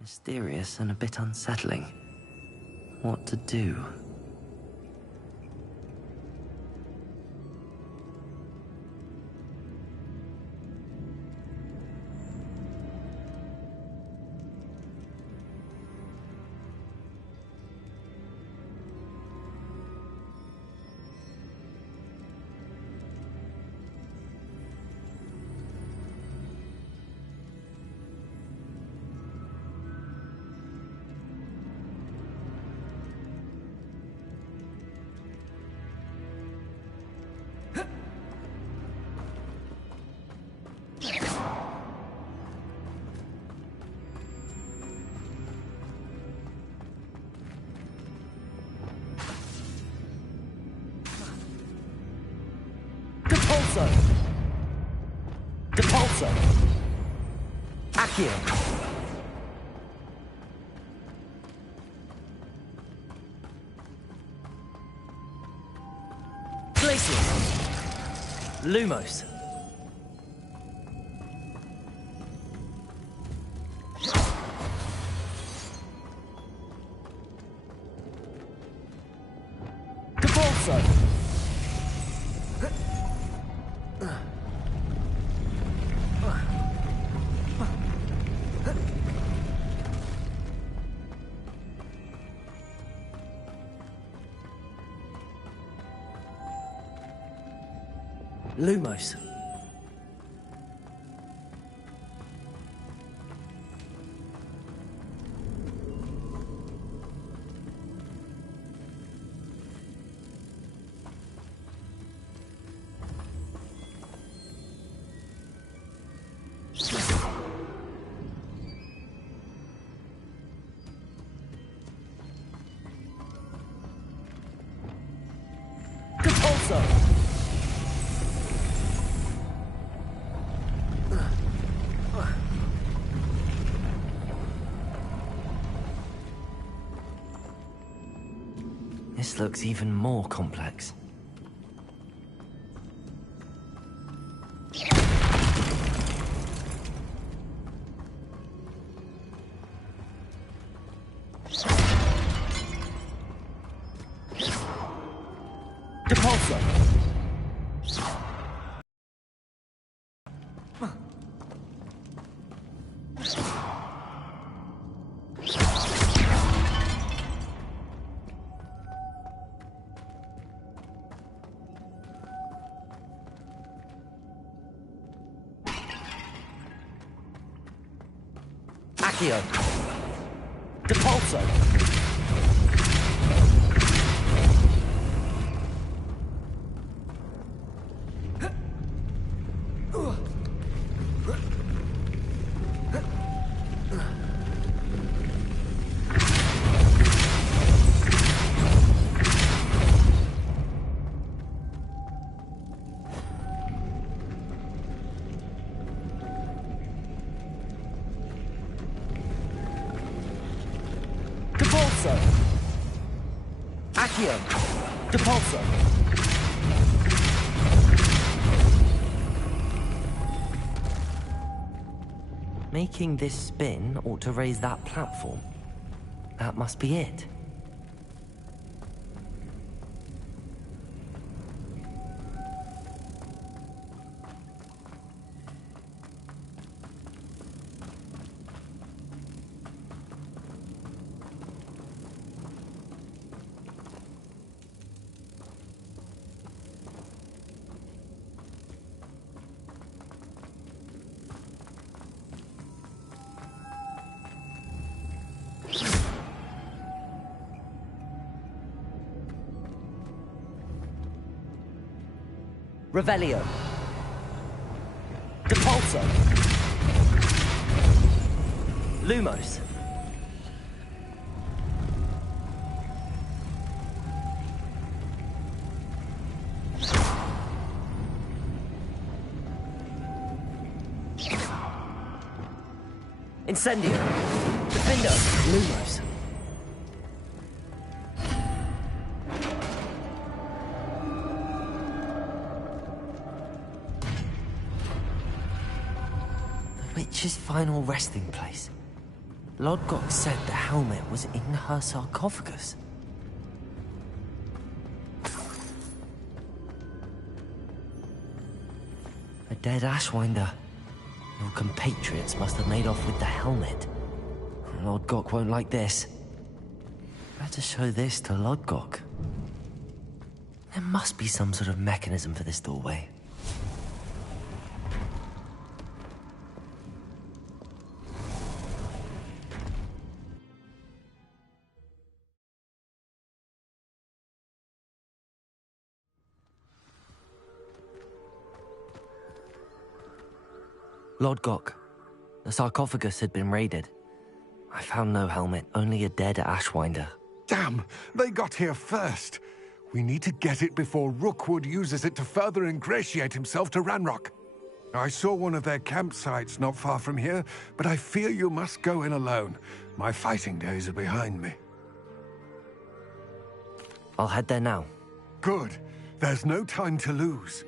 Mysterious and a bit unsettling. What to do? Depulso! Accio! Glacius! Lumos! Depulso! Lumos. Depulso. This looks even more complex. Depulso. Accio. Depulso. Depulso. Accio. Depulso. Making this spin ought to raise that platform. That must be it. Revelio. Depulso. Lumos. Incendio! Defendo! Lumos. The witch's final resting place. Lodgok said the helmet was in her sarcophagus. A dead Ashwinder. Your compatriots must have made off with the helmet. Lodgok won't like this. Better show this to Lodgok. There must be some sort of mechanism for this doorway. Lodgok, the sarcophagus had been raided. I found no helmet, only a dead Ashwinder. Damn! They got here first! We need to get it before Rookwood uses it to further ingratiate himself to Ranrock. I saw one of their campsites not far from here, but I fear you must go in alone. My fighting days are behind me. I'll head there now. Good. There's no time to lose.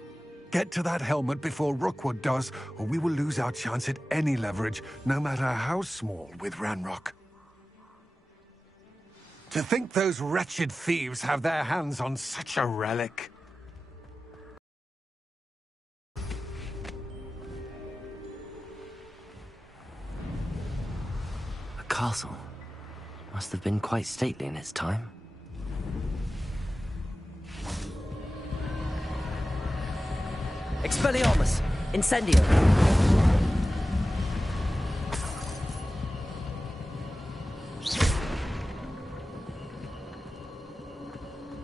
Get to that helmet before Rookwood does, or we will lose our chance at any leverage, no matter how small, with Ranrock. To think those wretched thieves have their hands on such a relic. A castle. Must have been quite stately in its time. Expelliarmus! Incendio!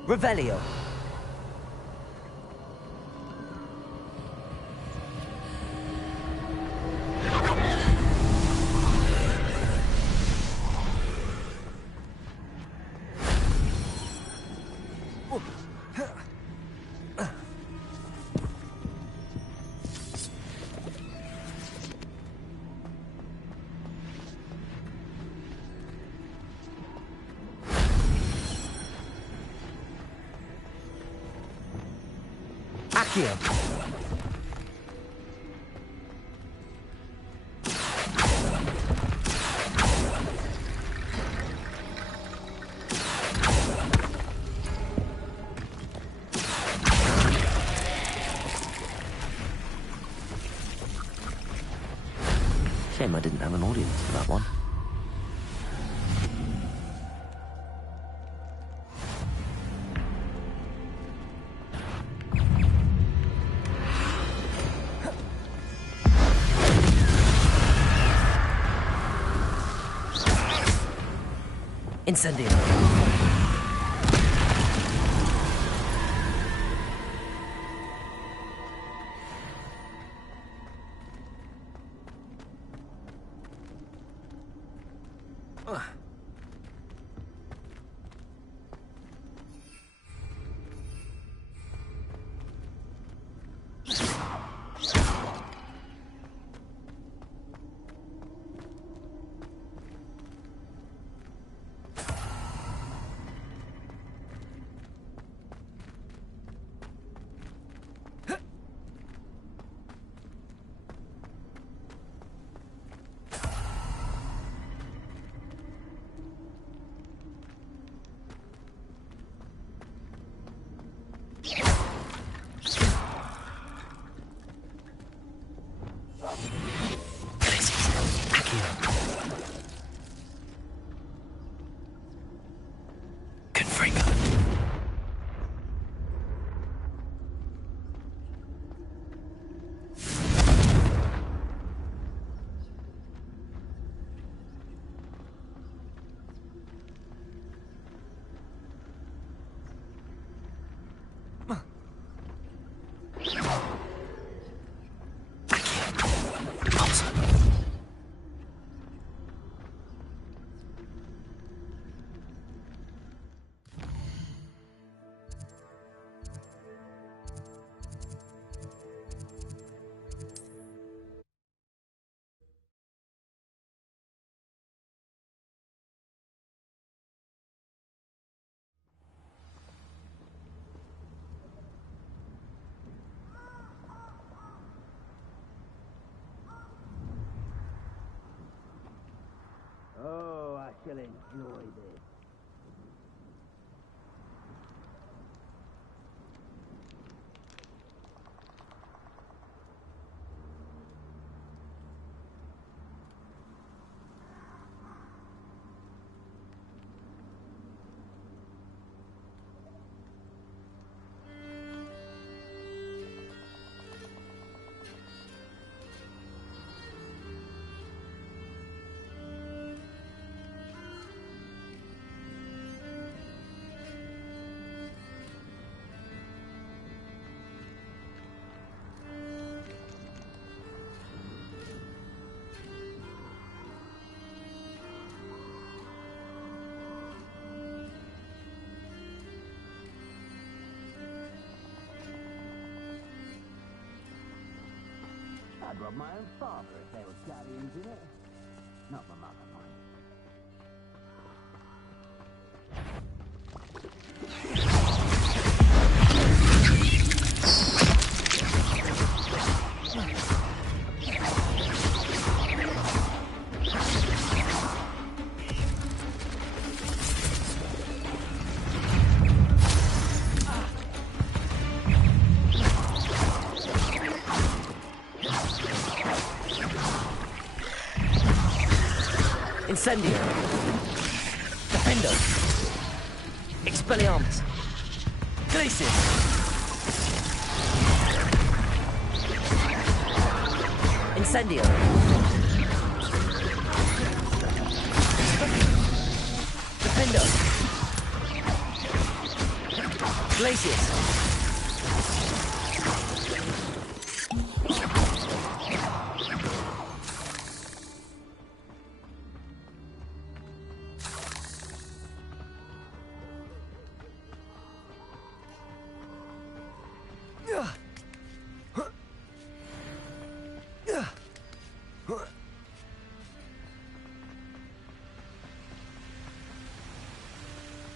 Revelio! Accio! Shame I didn't have an audience for that one. Incendio! I'd rob my own father if there was guardians in it. Not my mother, mind. Incendio. Defendo. Expelliarmus. Glacius. Incendio. Defendo. Glacius.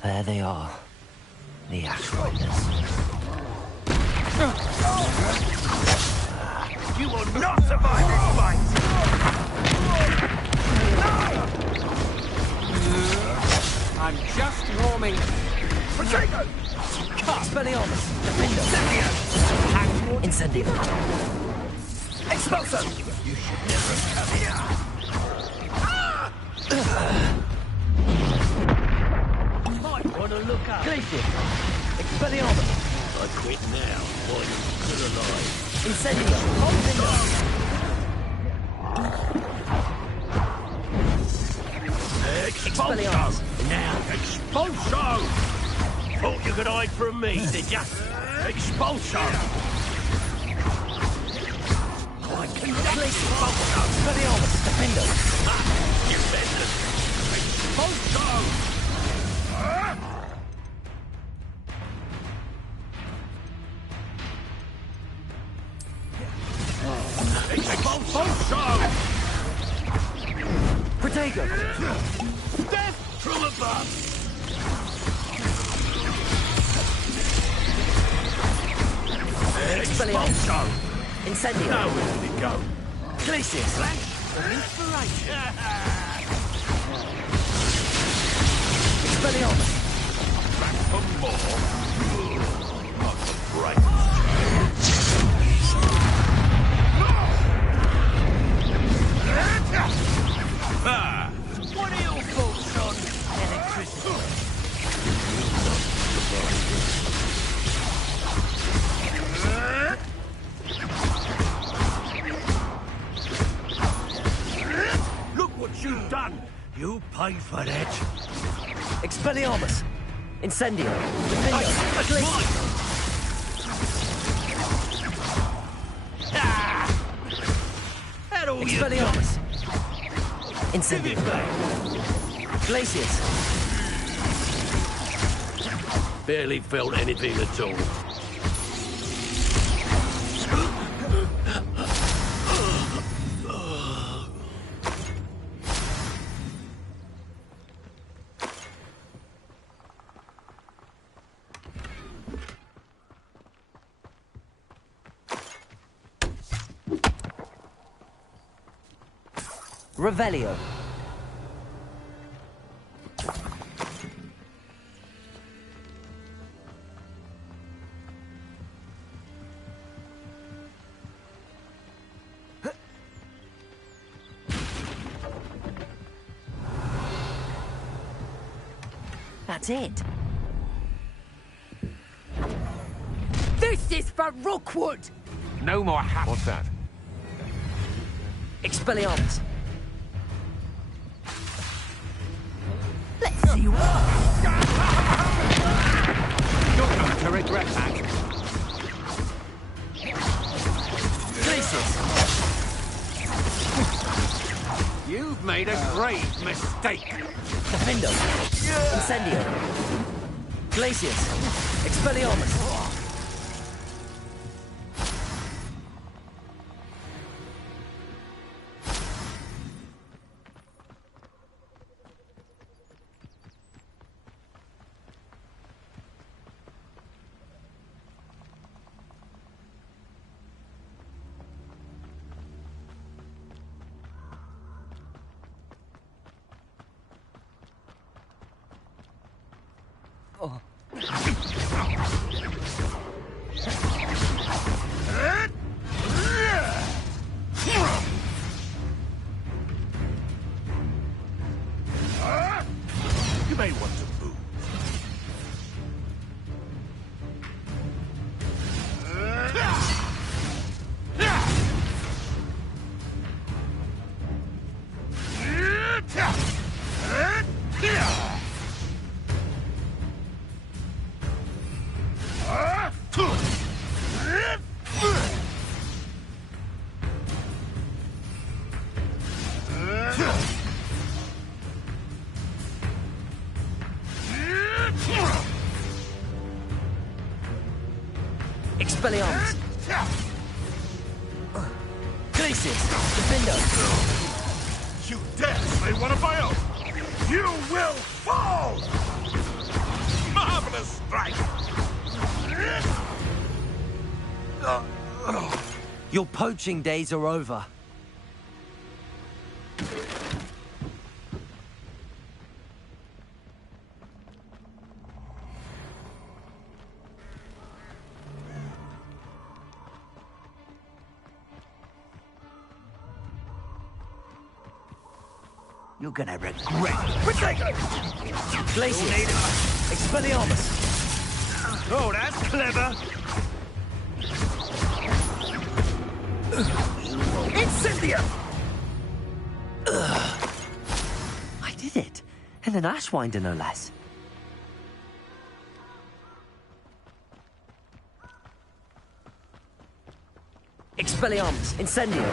There they are, the Ashwinders. You will not survive this fight! I'm just warming. Potato! Expelliarmus. Defendo. Incendio. Expulso! You should never come here! Might want to look up. Glacius. Expelliarmus. I quit now, while you're still alive. Incendio. Expelliarmus. Expulso! Now, expulso! Thought you could hide from me, did ya? Expulso! I can expulso! Expelliarmus. Defendo. You benders! Expulso! Expulso! Protego. Death from above! Expelliarmus. Incendio. Nowhere to go. Glacius. Expelliarmus. Back for more. Not the brains. What are your thoughts on electricity? Look what you've done! You paid for that! Expelliarmus. Incendio. Defendo. That's Glacius. mine! That all you got? Expelliarmus. Give Incendio. it back! Glacius. Barely felt anything at all. Revelio. That's it. This is for Rookwood! No more hat. What's that? Expelliarmus. Let's see what... You're going to regret that. Glacius. You've made a grave mistake. Defendo. Incendio. Glacius. Expelliarmus. Expelliarmus! Glacius! Defendo! You dare say one of my own! You will fall! Marvelous strike! Your poaching days are over. You're gonna regret. Glacius! Expelliarmus! Oh, that's clever! Incendia! I did it. And an Ashwinder, no less. Expelliarmus! Incendio!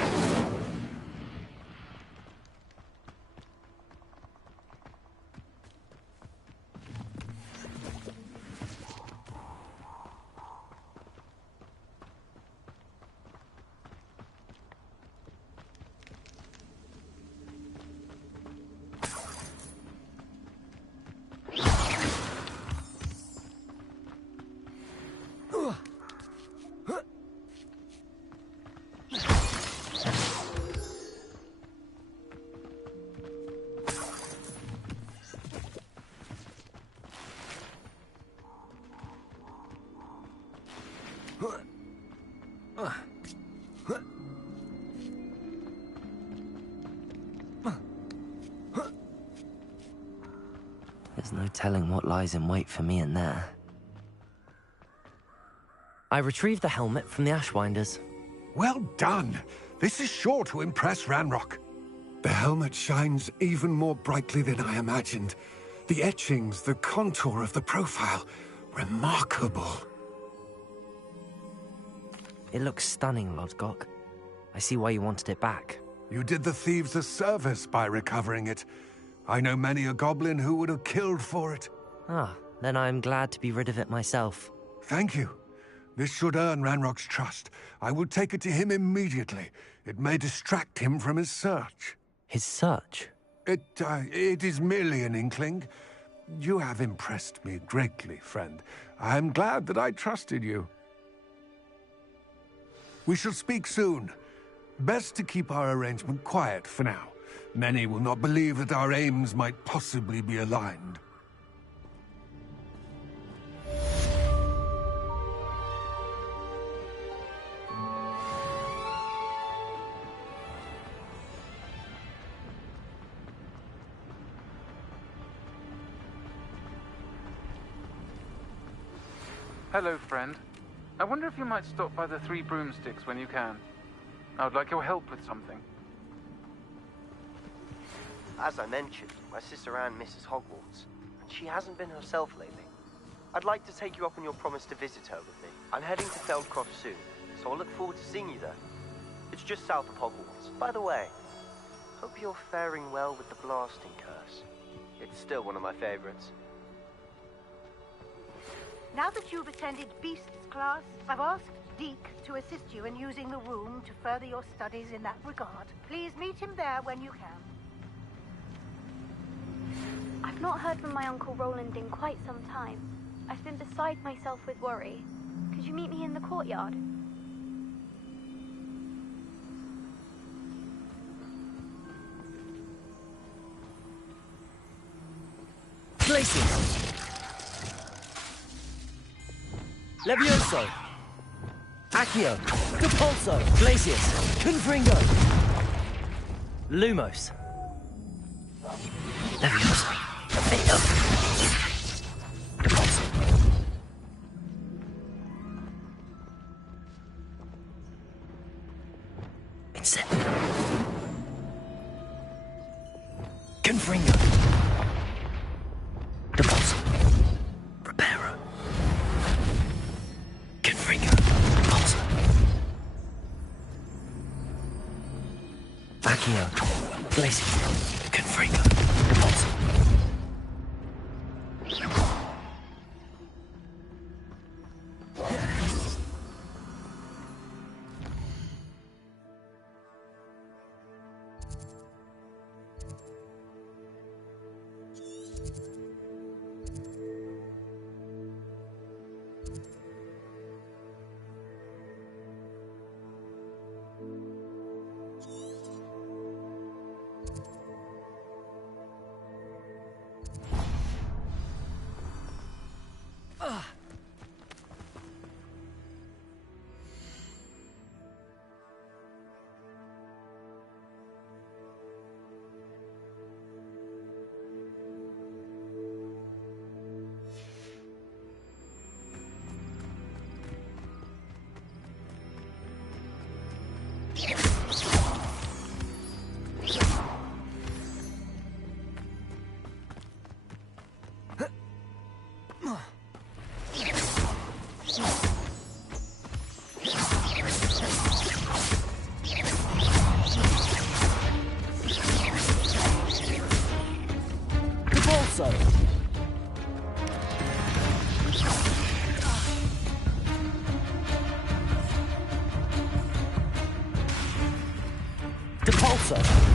There's no telling what lies in wait for me in there. I retrieved the helmet from the Ashwinders. Well done. This is sure to impress Ranrock. The helmet shines even more brightly than I imagined. The etchings, the contour of the profile, remarkable. It looks stunning, Lodgok. I see why you wanted it back. You did the thieves a service by recovering it. I know many a goblin who would have killed for it. Ah, then I am glad to be rid of it myself. Thank you. This should earn Ranrock's trust. I will take it to him immediately. It may distract him from his search. His search? It is merely an inkling. You have impressed me greatly, friend. I am glad that I trusted you. We shall speak soon. Best to keep our arrangement quiet for now. Many will not believe that our aims might possibly be aligned. Hello, friend. I wonder if you might stop by the Three Broomsticks when you can. I would like your help with something. As I mentioned, my sister Anne misses Hogwarts, and she hasn't been herself lately. I'd like to take you up on your promise to visit her with me. I'm heading to Feldcroft soon, so I'll look forward to seeing you there. It's just south of Hogwarts. By the way, hope you're faring well with the blasting curse. It's still one of my favorites. Now that you've attended Beasts class, I've asked Deke to assist you in using the room to further your studies in that regard. Please meet him there when you can. I've not heard from my Uncle Roland in quite some time. I've been beside myself with worry. Could you meet me in the courtyard? Glacius! Levioso! Accio! Depulso! Glacius! Confringo! Lumos! Levioso! Depulso! Incendio! Confringo! Depulso! Preparo! Confringo! Depulso! Accio! Glacius! Confringo! Depulso! Depulso.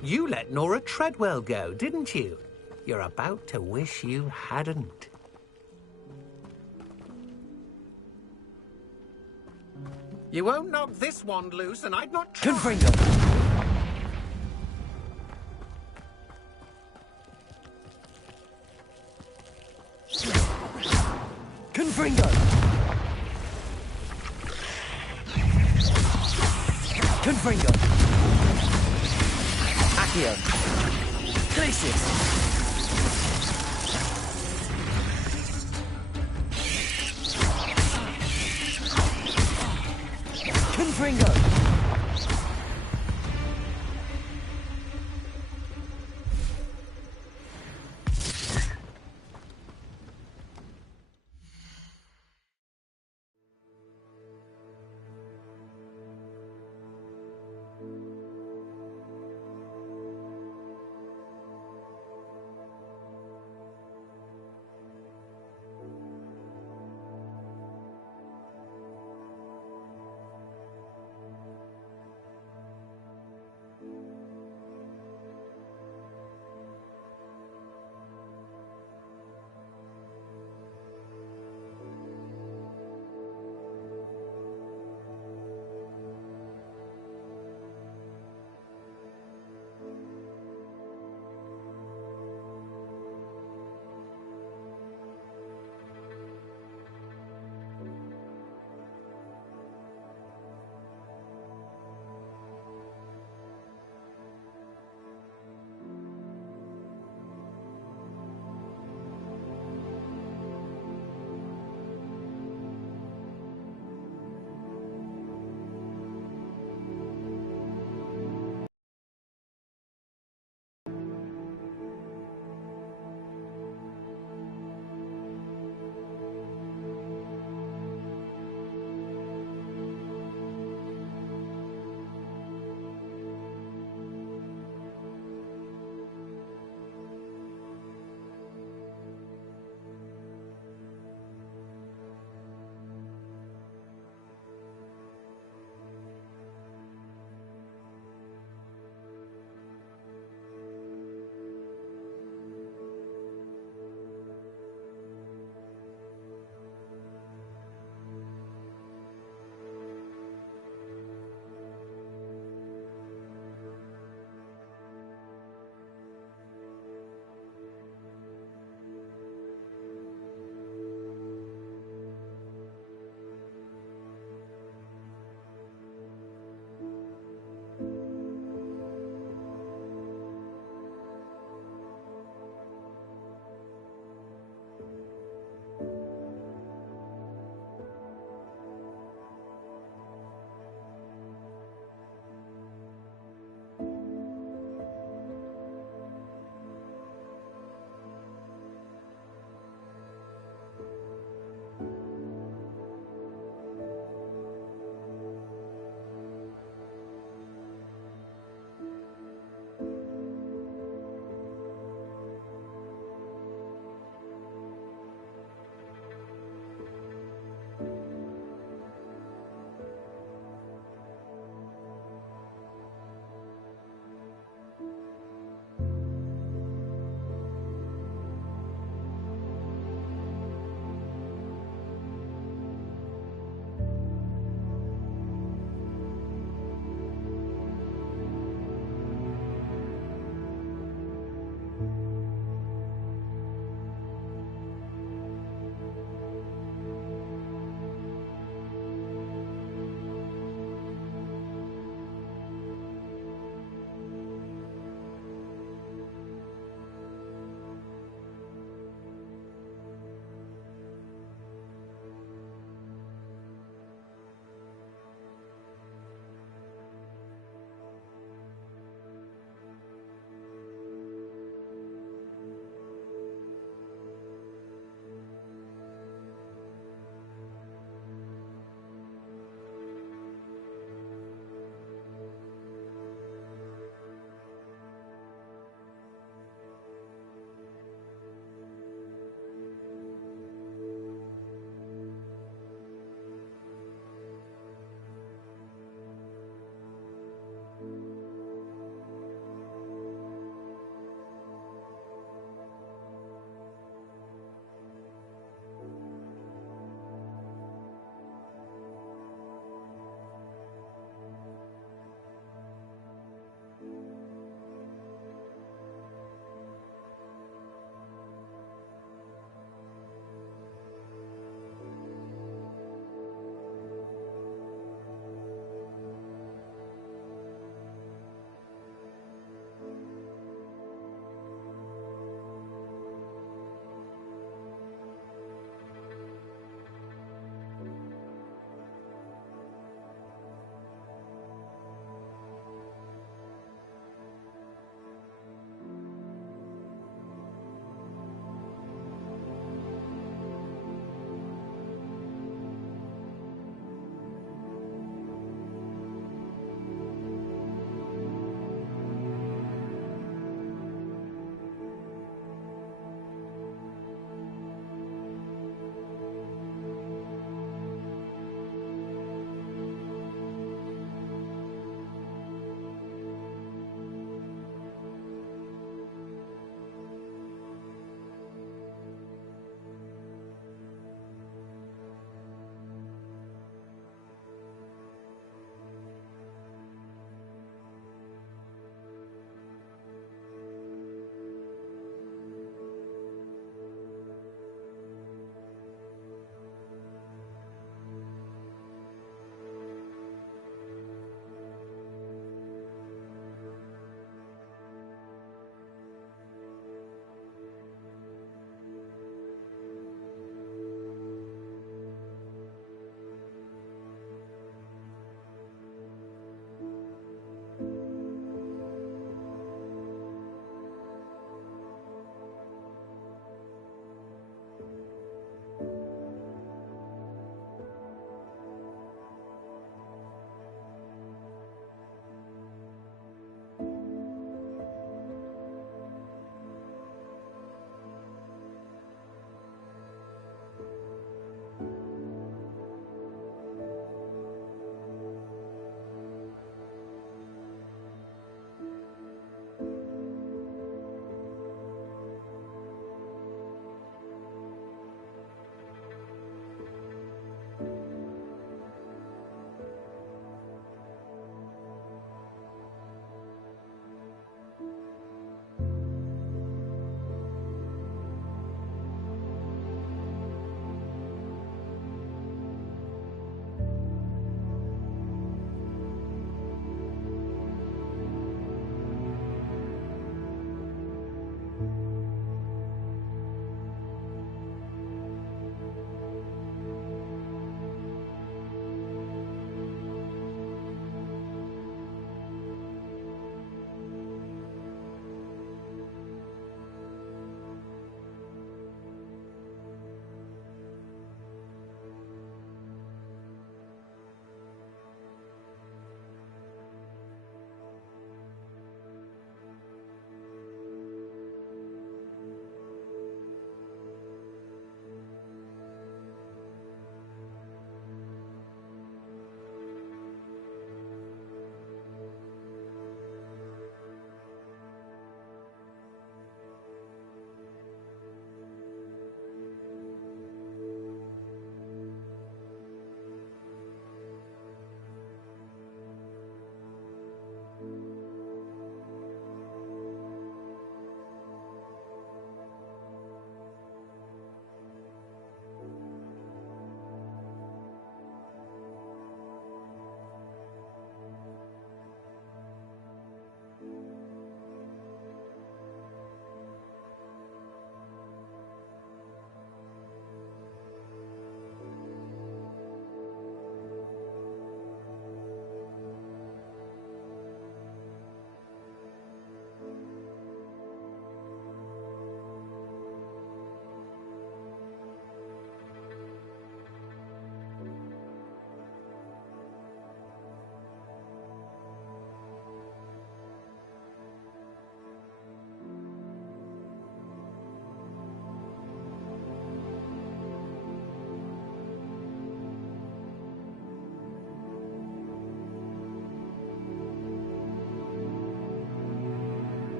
You let Nora Treadwell go, didn't you? You're about to wish you hadn't. You won't knock this wand loose, and I'd not try. Confringo. Confringo. Confringo. Accio. Glacius. Confringo.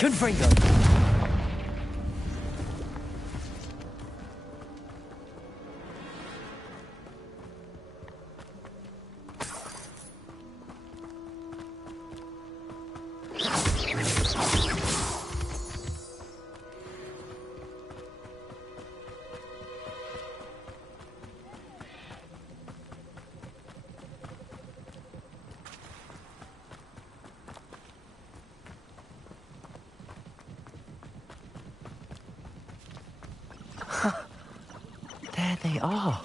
Confringo! There they are.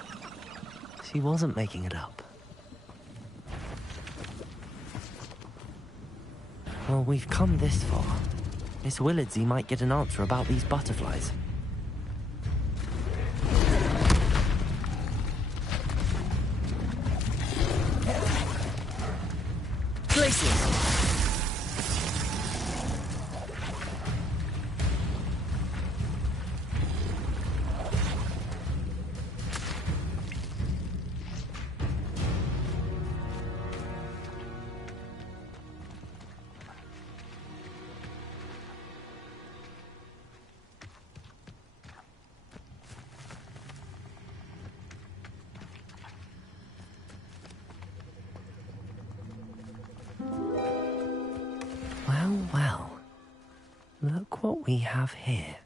She wasn't making it up. Well, we've come this far. Miss Willardsey might get an answer about these butterflies. Glaciers! Well, look what we have here.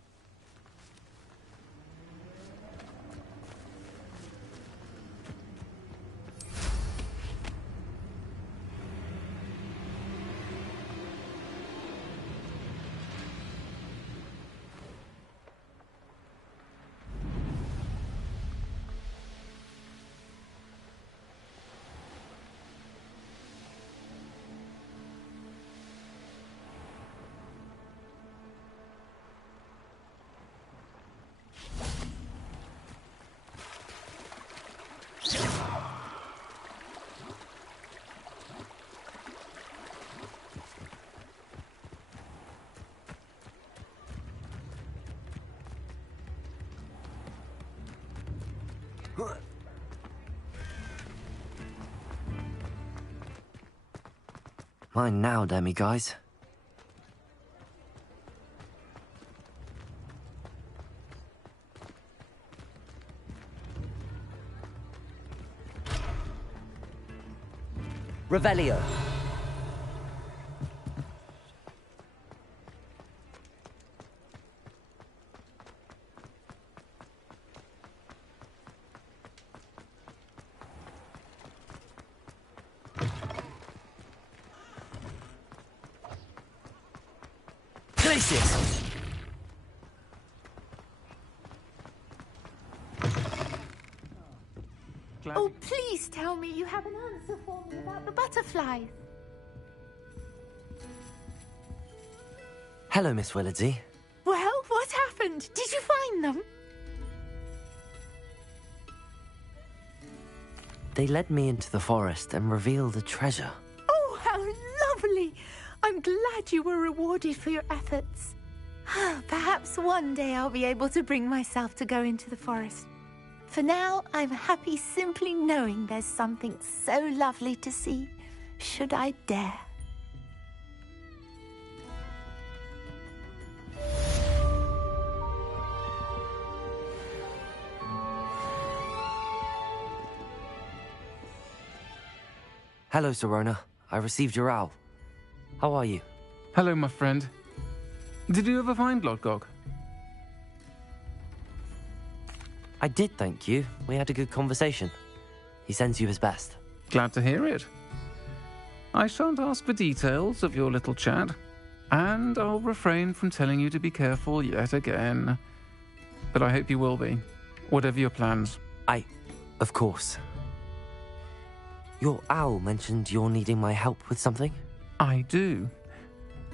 Mine now, demi-guys. Revelio. Oh, please tell me you have an answer for me about the butterflies. Hello, Miss Willardsey. Well, what happened? Did you find them? They led me into the forest and revealed a treasure. Oh, how lovely! I'm glad you were rewarded for your efforts. Perhaps one day I'll be able to bring myself to go into the forest. For now, I'm happy simply knowing there's something so lovely to see, should I dare. Hello, Sirona. I received your owl. How are you? Hello, my friend. Did you ever find Lodgok? I did, thank you. We had a good conversation. He sends you his best. Glad to hear it. I shan't ask for details of your little chat, and I'll refrain from telling you to be careful yet again. But I hope you will be, whatever your plans. Of course. Your owl mentioned you're needing my help with something? I do.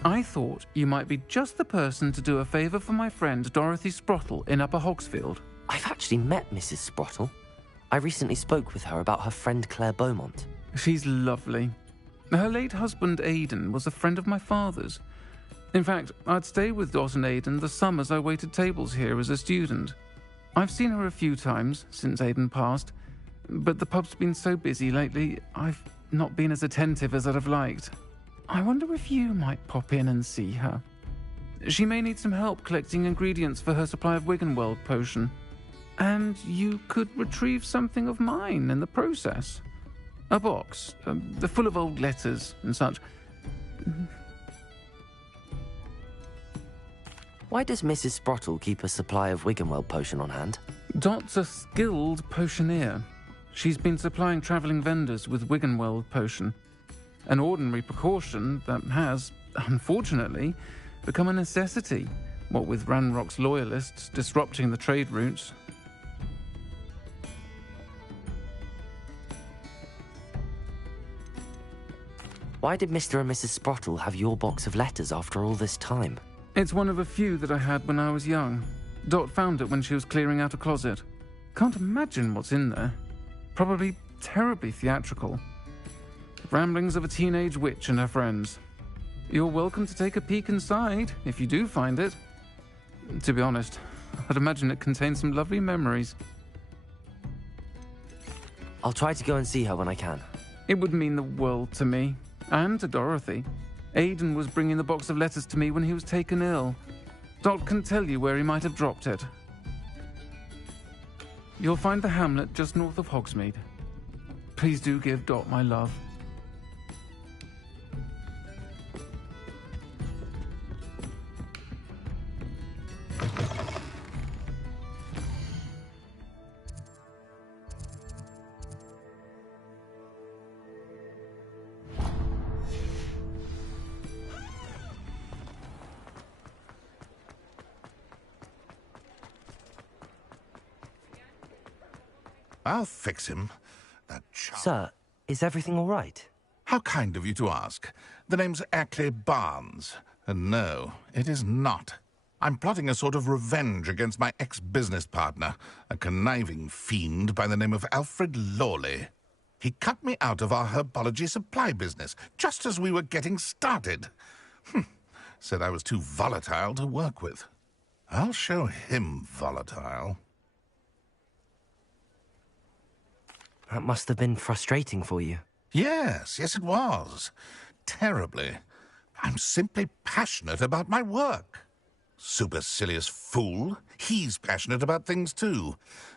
I thought you might be just the person to do a favour for my friend Dorothy Sprottle in Upper Hogsfield. I've actually met Mrs. Sprottle. I recently spoke with her about her friend Claire Beaumont. She's lovely. Her late husband Aidan was a friend of my father's. In fact, I'd stayed with Dot and Aidan the summers I waited tables here as a student. I've seen her a few times since Aidan passed, but the pub's been so busy lately, I've not been as attentive as I'd have liked. I wonder if you might pop in and see her. She may need some help collecting ingredients for her supply of Wiggenweld potion. And you could retrieve something of mine in the process. A box, full of old letters and such. Why does Mrs. Sprottle keep a supply of Wiggenweld potion on hand? Dot's a skilled potioneer. She's been supplying travelling vendors with Wiggenweld potion. An ordinary precaution that has, unfortunately, become a necessity, what with Ranrock's loyalists disrupting the trade routes. Why did Mr. and Mrs. Sprottle have your box of letters after all this time? It's one of a few that I had when I was young. Dot found it when she was clearing out a closet. Can't imagine what's in there. Probably terribly theatrical. Ramblings of a teenage witch and her friends. You're welcome to take a peek inside, if you do find it. To be honest, I'd imagine it contains some lovely memories. I'll try to go and see her when I can. It would mean the world to me. And to Dorothy. Aidan was bringing the box of letters to me when he was taken ill. Dot can tell you where he might have dropped it. You'll find the hamlet just north of Hogsmeade. Please do give Dot my love. I'll fix him. That child. Sir, is everything all right? How kind of you to ask. The name's Ackley Barnes. And no, it is not. I'm plotting a sort of revenge against my ex-business partner, a conniving fiend by the name of Alfred Lawley. He cut me out of our herbology supply business, just as we were getting started. Said I was too volatile to work with. I'll show him volatile. That must have been frustrating for you. Yes, it was. Terribly. I'm simply passionate about my work. Supercilious fool. He's passionate about things too,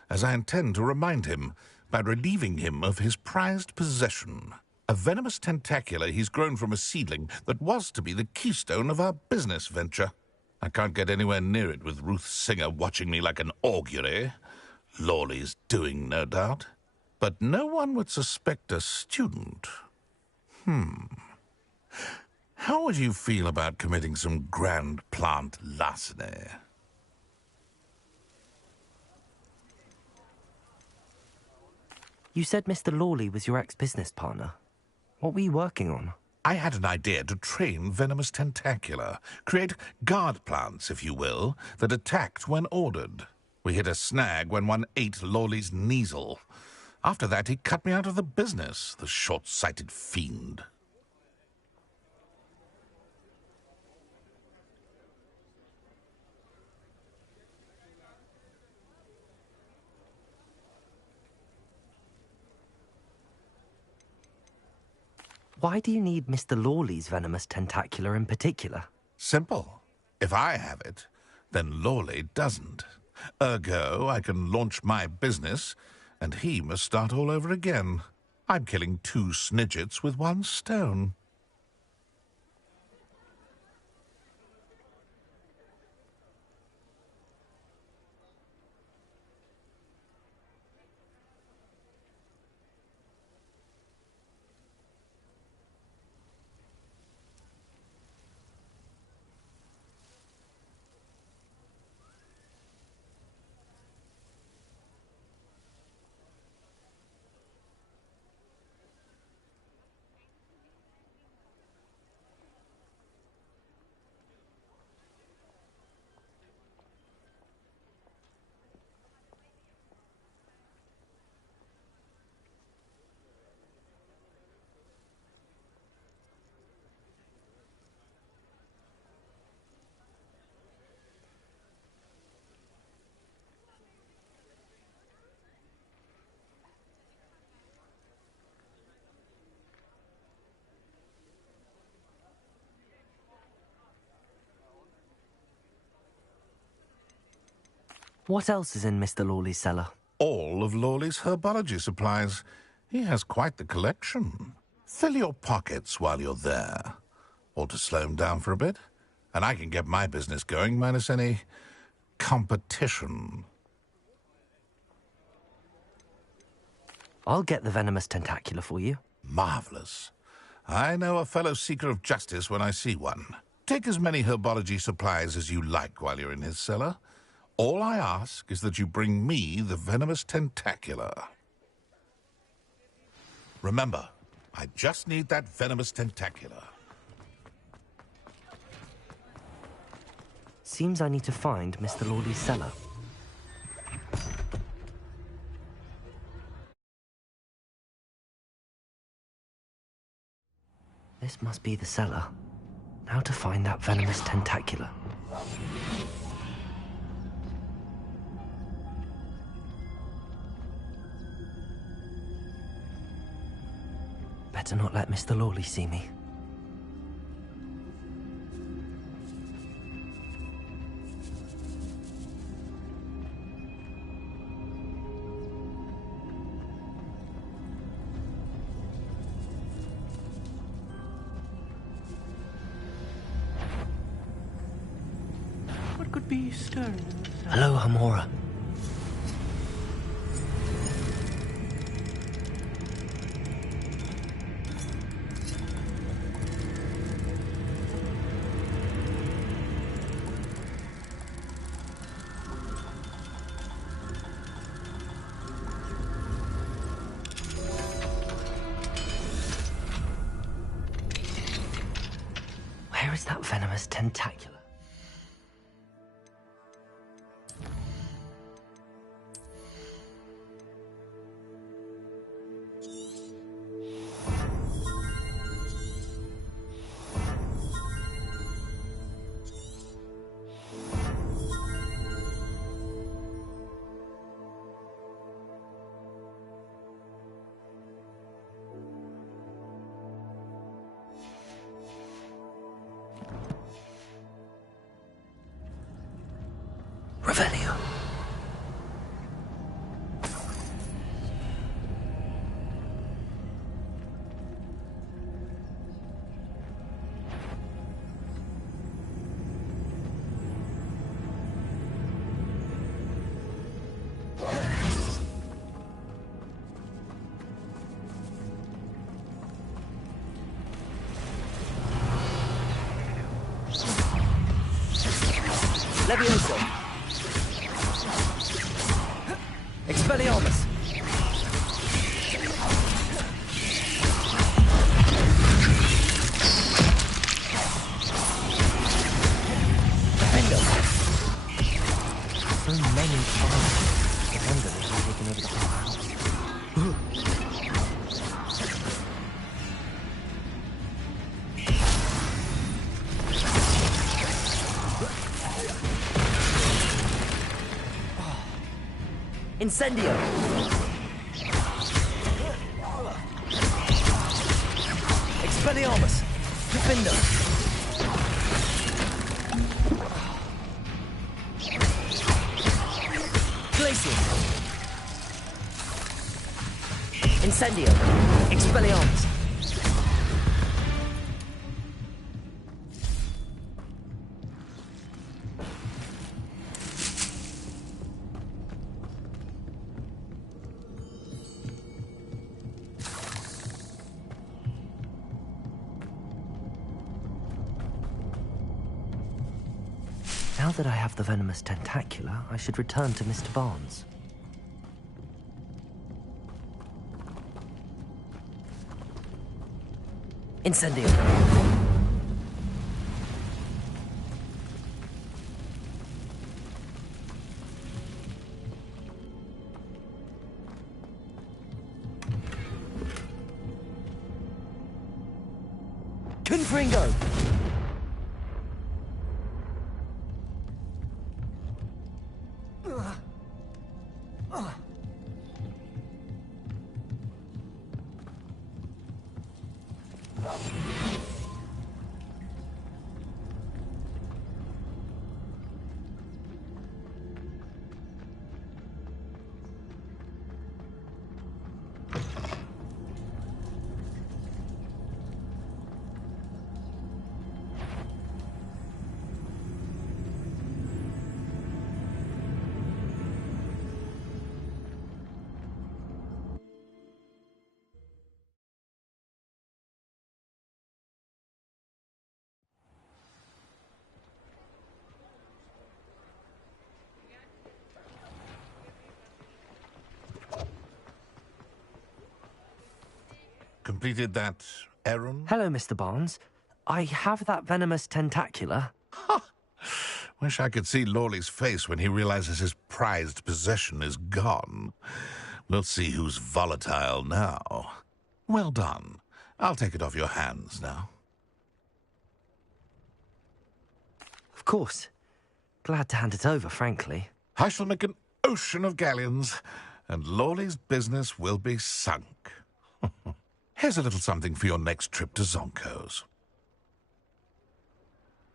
as I intend to remind him by relieving him of his prized possession. A venomous tentacula he's grown from a seedling that was to be the keystone of our business venture. I can't get anywhere near it with Ruth Singer watching me like an augury. Lawley's doing, no doubt. But no one would suspect a student. How would you feel about committing some grand plant larceny? You said Mr. Lawley was your ex-business partner. What were you working on? I had an idea to train venomous tentacula, create guard plants, if you will, that attacked when ordered. We hit a snag when one ate Lawley's Kneasel. After that, he cut me out of the business, the short-sighted fiend. Why do you need Mr. Lawley's venomous tentacula in particular? Simple. If I have it, then Lawley doesn't. Ergo, I can launch my business, and he must start all over again. I'm killing 2 snidgets with 1 stone. What else is in Mr. Lawley's cellar? All of Lawley's herbology supplies. He has quite the collection. Fill your pockets while you're there. Or to slow him down for a bit. And I can get my business going minus any competition. I'll get the venomous tentacula for you. Marvelous. I know a fellow seeker of justice when I see one. Take as many herbology supplies as you like while you're in his cellar. All I ask is that you bring me the venomous tentacula. Remember, I just need that venomous tentacula. Seems I need to find Mr. Lawley's cellar. This must be the cellar. Now to find that venomous tentacula. Better not let Mr. Lawley see me. What could be stirring? Hello, Hamora. Where is that venomous tentacula? Revelio. Levioso. Expelliarmus! Defender! So many times. Defender has taken over the whole house. Incendio! Expelliarmus! Defender! Glacial! Incendio! Expelliarmus! Now that I have the venomous tentacula, I should return to Mr. Barnes. Incendio! Confringo! completed that errand? Hello, Mr. Barnes. I have that venomous tentacular. Wish I could see Lawley's face when he realizes his prized possession is gone. We'll see who's volatile now. Well done. I'll take it off your hands now. Of course. Glad to hand it over, frankly. I shall make an ocean of galleons, and Lawley's business will be sunk. Here's a little something for your next trip to Zonko's.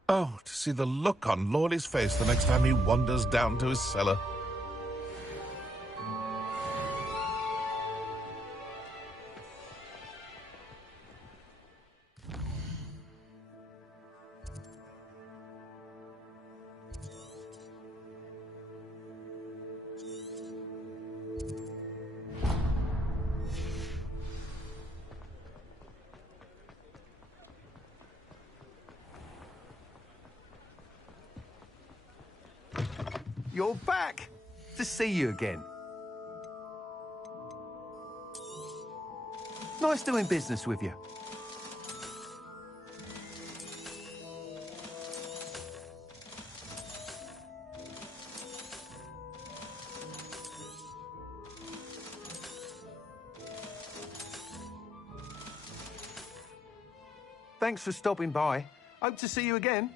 Oh, to see the look on Lawley's face the next time he wanders down to his cellar. You're back! To see you again. Nice doing business with you. Thanks for stopping by. Hope to see you again.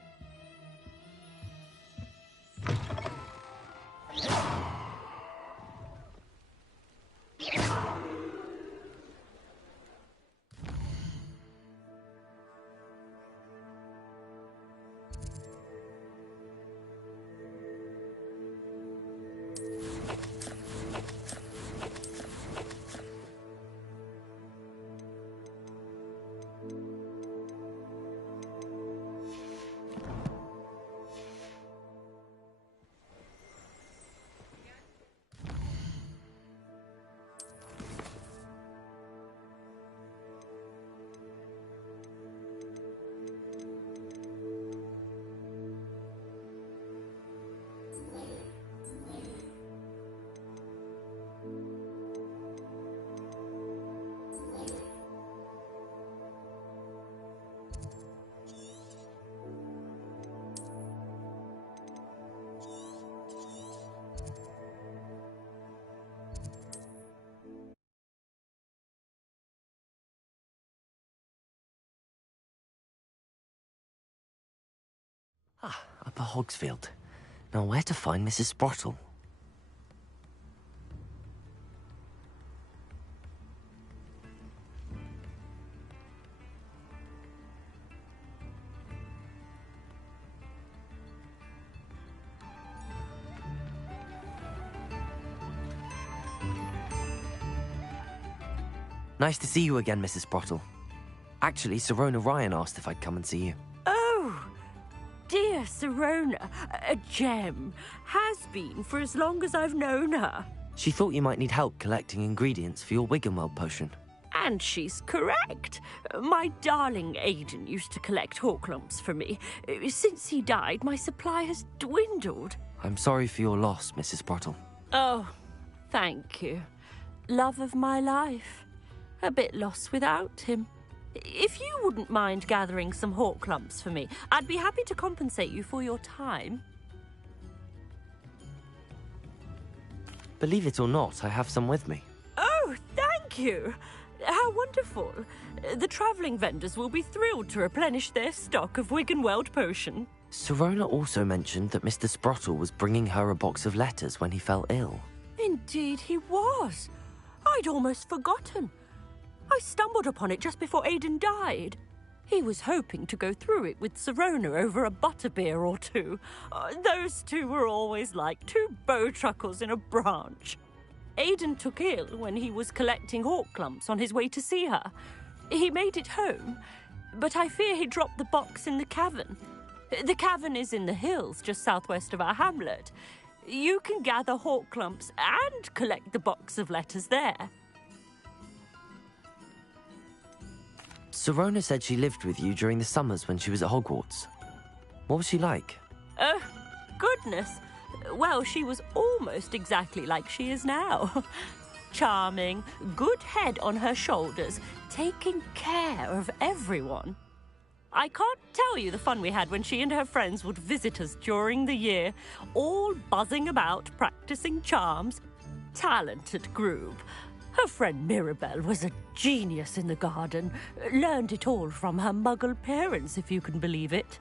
Upper Hogsfield. Now where to find Mrs. Sprottle? Nice to see you again, Mrs. Sprottle. Actually, Sirona Ryan asked if I'd come and see you. Oh, dear Sirona, a gem. Has been for as long as I've known her. She thought you might need help collecting ingredients for your Wiggenweld potion. And she's correct. My darling Aidan used to collect Horklumps for me. Since he died, my supply has dwindled. I'm sorry for your loss, Mrs. Sprottle. Oh, thank you. Love of my life. A bit lost without him. If you wouldn't mind gathering some Horklumps for me, I'd be happy to compensate you for your time. Believe it or not, I have some with me. Oh, thank you. How wonderful. The travelling vendors will be thrilled to replenish their stock of Wiggenweld potion. Sirona also mentioned that Mr. Sprottle was bringing her a box of letters when he fell ill. Indeed he was. I'd almost forgotten. I stumbled upon it just before Aidan died. He was hoping to go through it with Sirona over a butterbeer or two. Those two were always like two bowtruckles in a branch. Aidan took ill when he was collecting Horklumps on his way to see her. He made it home, but I fear he dropped the box in the cavern. The cavern is in the hills just southwest of our hamlet. You can gather Horklumps and collect the box of letters there. Sirona said she lived with you during the summers when she was at Hogwarts. What was she like? Oh, goodness. Well, she was almost exactly like she is now. charming, good head on her shoulders, taking care of everyone. I can't tell you the fun we had when she and her friends would visit us during the year, all buzzing about, practicing charms. Talented group. Her friend Mirabelle was a genius in the garden. Learned it all from her muggle parents, if you can believe it.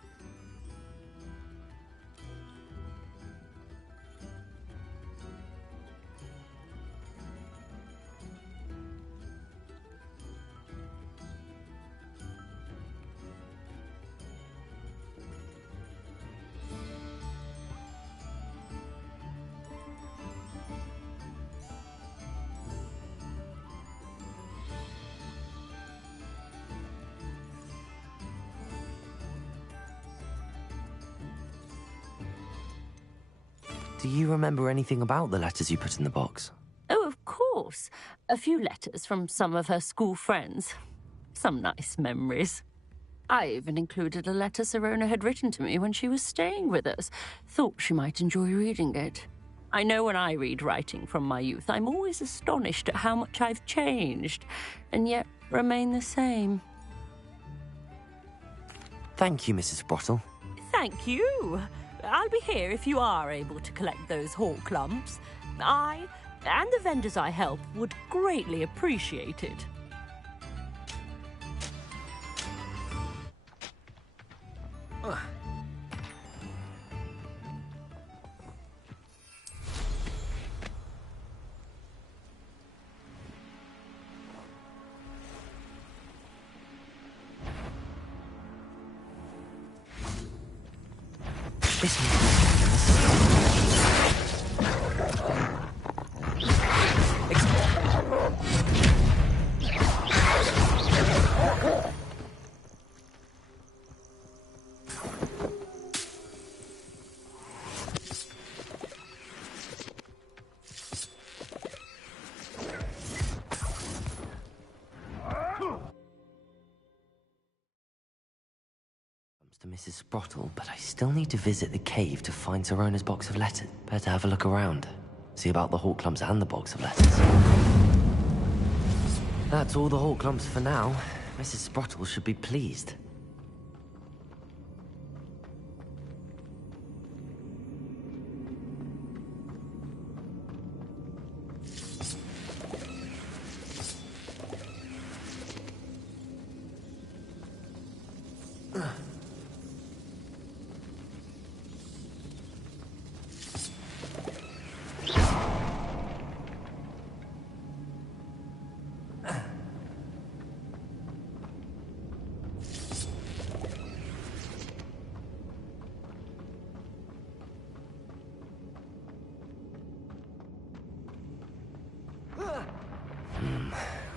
Do you remember anything about the letters you put in the box? Oh, of course. A few letters from some of her school friends. Some nice memories. I even included a letter Sirona had written to me when she was staying with us. Thought she might enjoy reading it. I know when I read writing from my youth, I'm always astonished at how much I've changed, and yet remain the same. Thank you, Mrs. Sprottle. Thank you. I'll be here if you are able to collect those hawk lumps. I, and the vendors I help, would greatly appreciate it. To Mrs. Sprottle, but I still need to visit the cave to find Sirona's box of letters. Better have a look around. See about the hawk lumps and the box of letters. That's all the hawk lumps for now. Mrs. Sprottle should be pleased.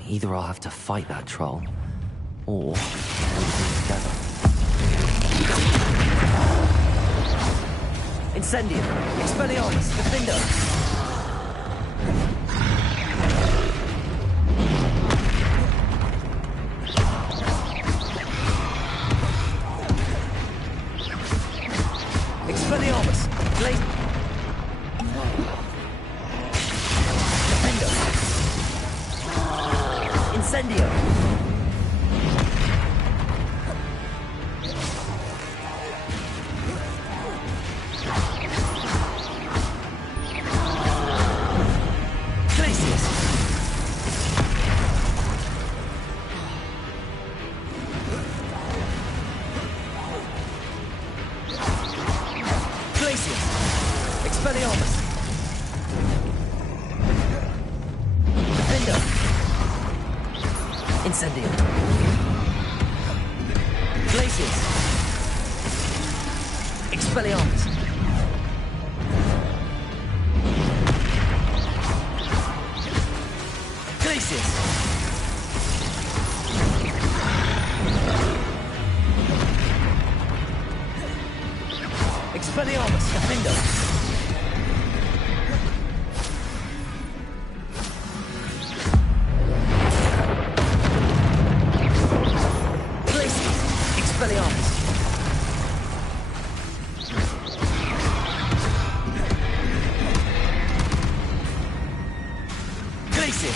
Either I'll have to fight that troll, or everything together. Incendium! Expelliarmus! Defender! Expelliarmus! Blaze! Incendio! Glacius! Glacius! Expelliarmus! Defender! Incendio! Glacius! Expelliarmus! Glacius! Expelliarmus! Defender! Expelliarmus! Glacius!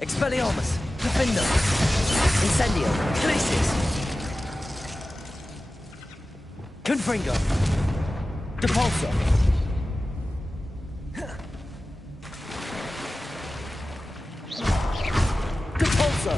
Expelliarmus! Defender! Incendio! Glacius! Confringo! Depulso! Depulso!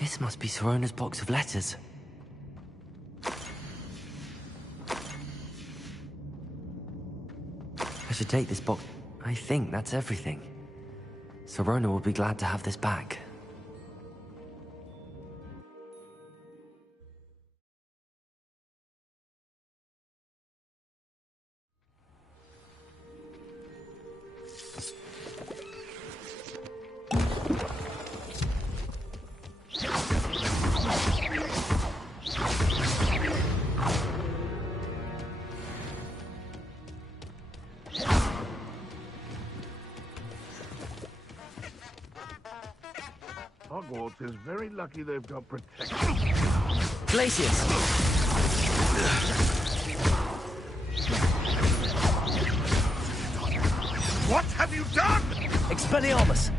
This must be Sorona's box of letters. I should take this box. I think that's everything. Sorona will be glad to have this back. Hogwarts is very lucky they've got protection. Glacius! What have you done? Expelliarmus!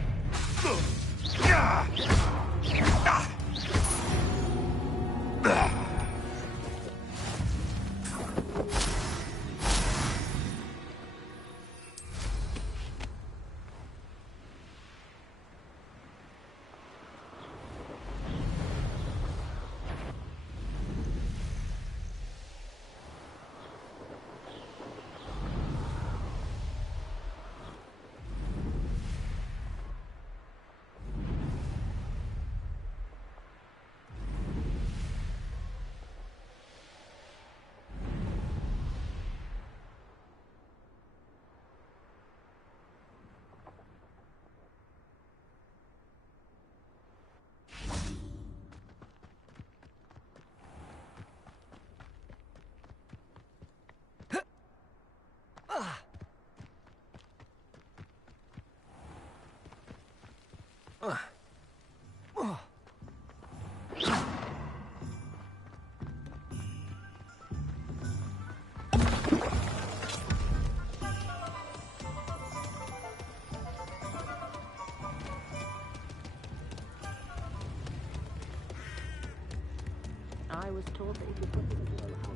I was told that you could put them in how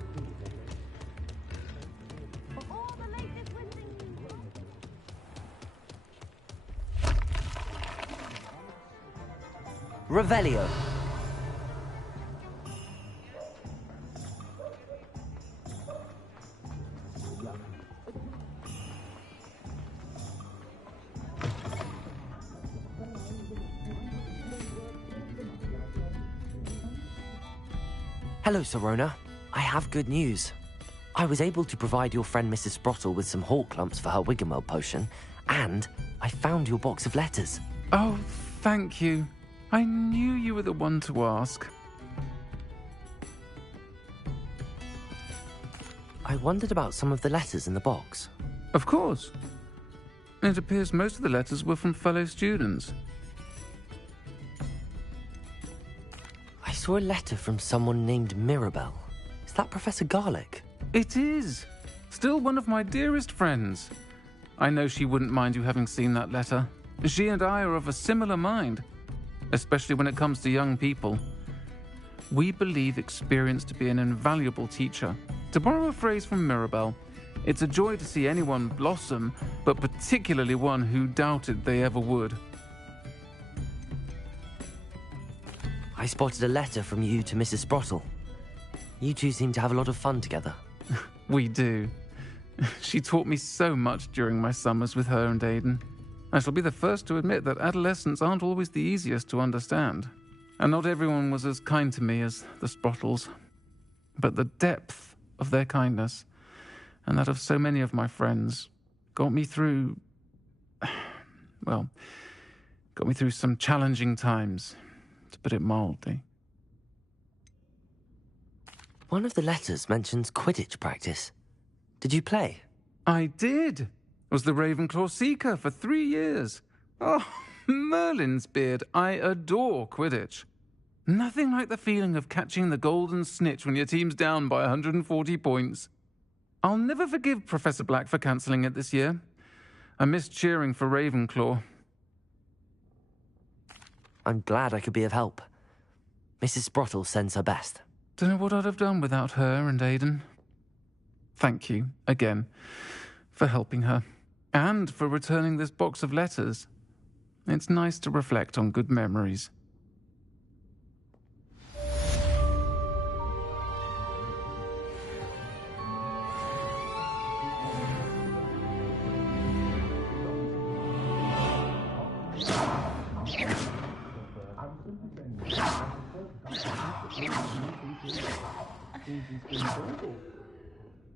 For all the latest whizzing. Revelio! Hello, Sorona. I have good news. I was able to provide your friend Mrs. Sprottle with some hawk clumps for her Wiggenweld potion, and I found your box of letters. Oh, thank you. I knew you were the one to ask. I wondered about some of the letters in the box. Of course. It appears most of the letters were from fellow students. I saw a letter from someone named Mirabelle. Is that Professor Garlick? It is. Still one of my dearest friends. I know she wouldn't mind you having seen that letter. She and I are of a similar mind, especially when it comes to young people. We believe experience to be an invaluable teacher. To borrow a phrase from Mirabelle, it's a joy to see anyone blossom, but particularly one who doubted they ever would. I spotted a letter from you to Mrs. Sprottle. You two seem to have a lot of fun together. We do. She taught me so much during my summers with her and Aiden. I shall be the first to admit that adolescents aren't always the easiest to understand, and not everyone was as kind to me as the Sprottles. But the depth of their kindness, and that of so many of my friends, got me through some challenging times, to put it mildly. One of the letters mentions Quidditch practice. Did you play? I did. Was the Ravenclaw Seeker for 3 years. Oh, Merlin's beard, I adore Quidditch. Nothing like the feeling of catching the golden snitch when your team's down by 140 points. I'll never forgive Professor Black for cancelling it this year. I missed cheering for Ravenclaw. I'm glad I could be of help. Mrs. Sprottle sends her best. Don't know what I'd have done without her and Aidan. Thank you, again, for helping her. And for returning this box of letters. It's nice to reflect on good memories.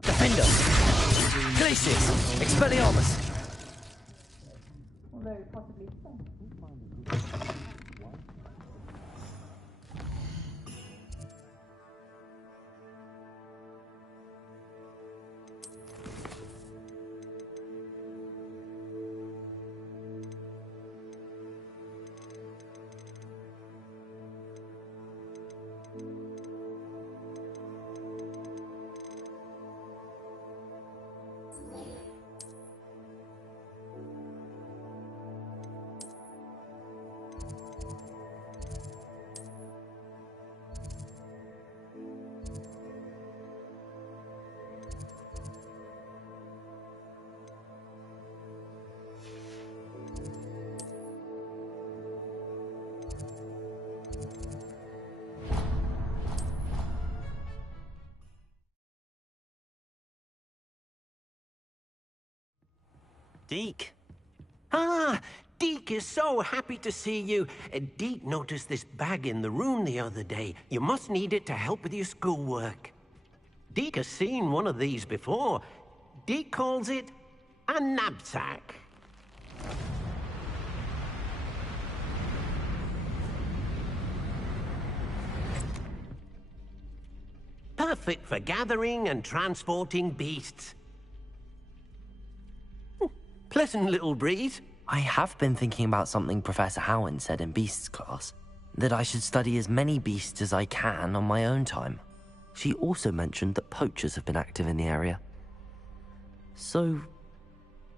Defender! Glacius! Expelliarmus! Deke. Ah, Deke is so happy to see you. Deke noticed this bag in the room the other day. You must need it to help with your schoolwork. Deke has seen one of these before. Deke calls it a knapsack. Perfect for gathering and transporting beasts. Pleasant little breeze. I have been thinking about something Professor Howin said in Beasts class, that I should study as many beasts as I can on my own time. She also mentioned that poachers have been active in the area. So,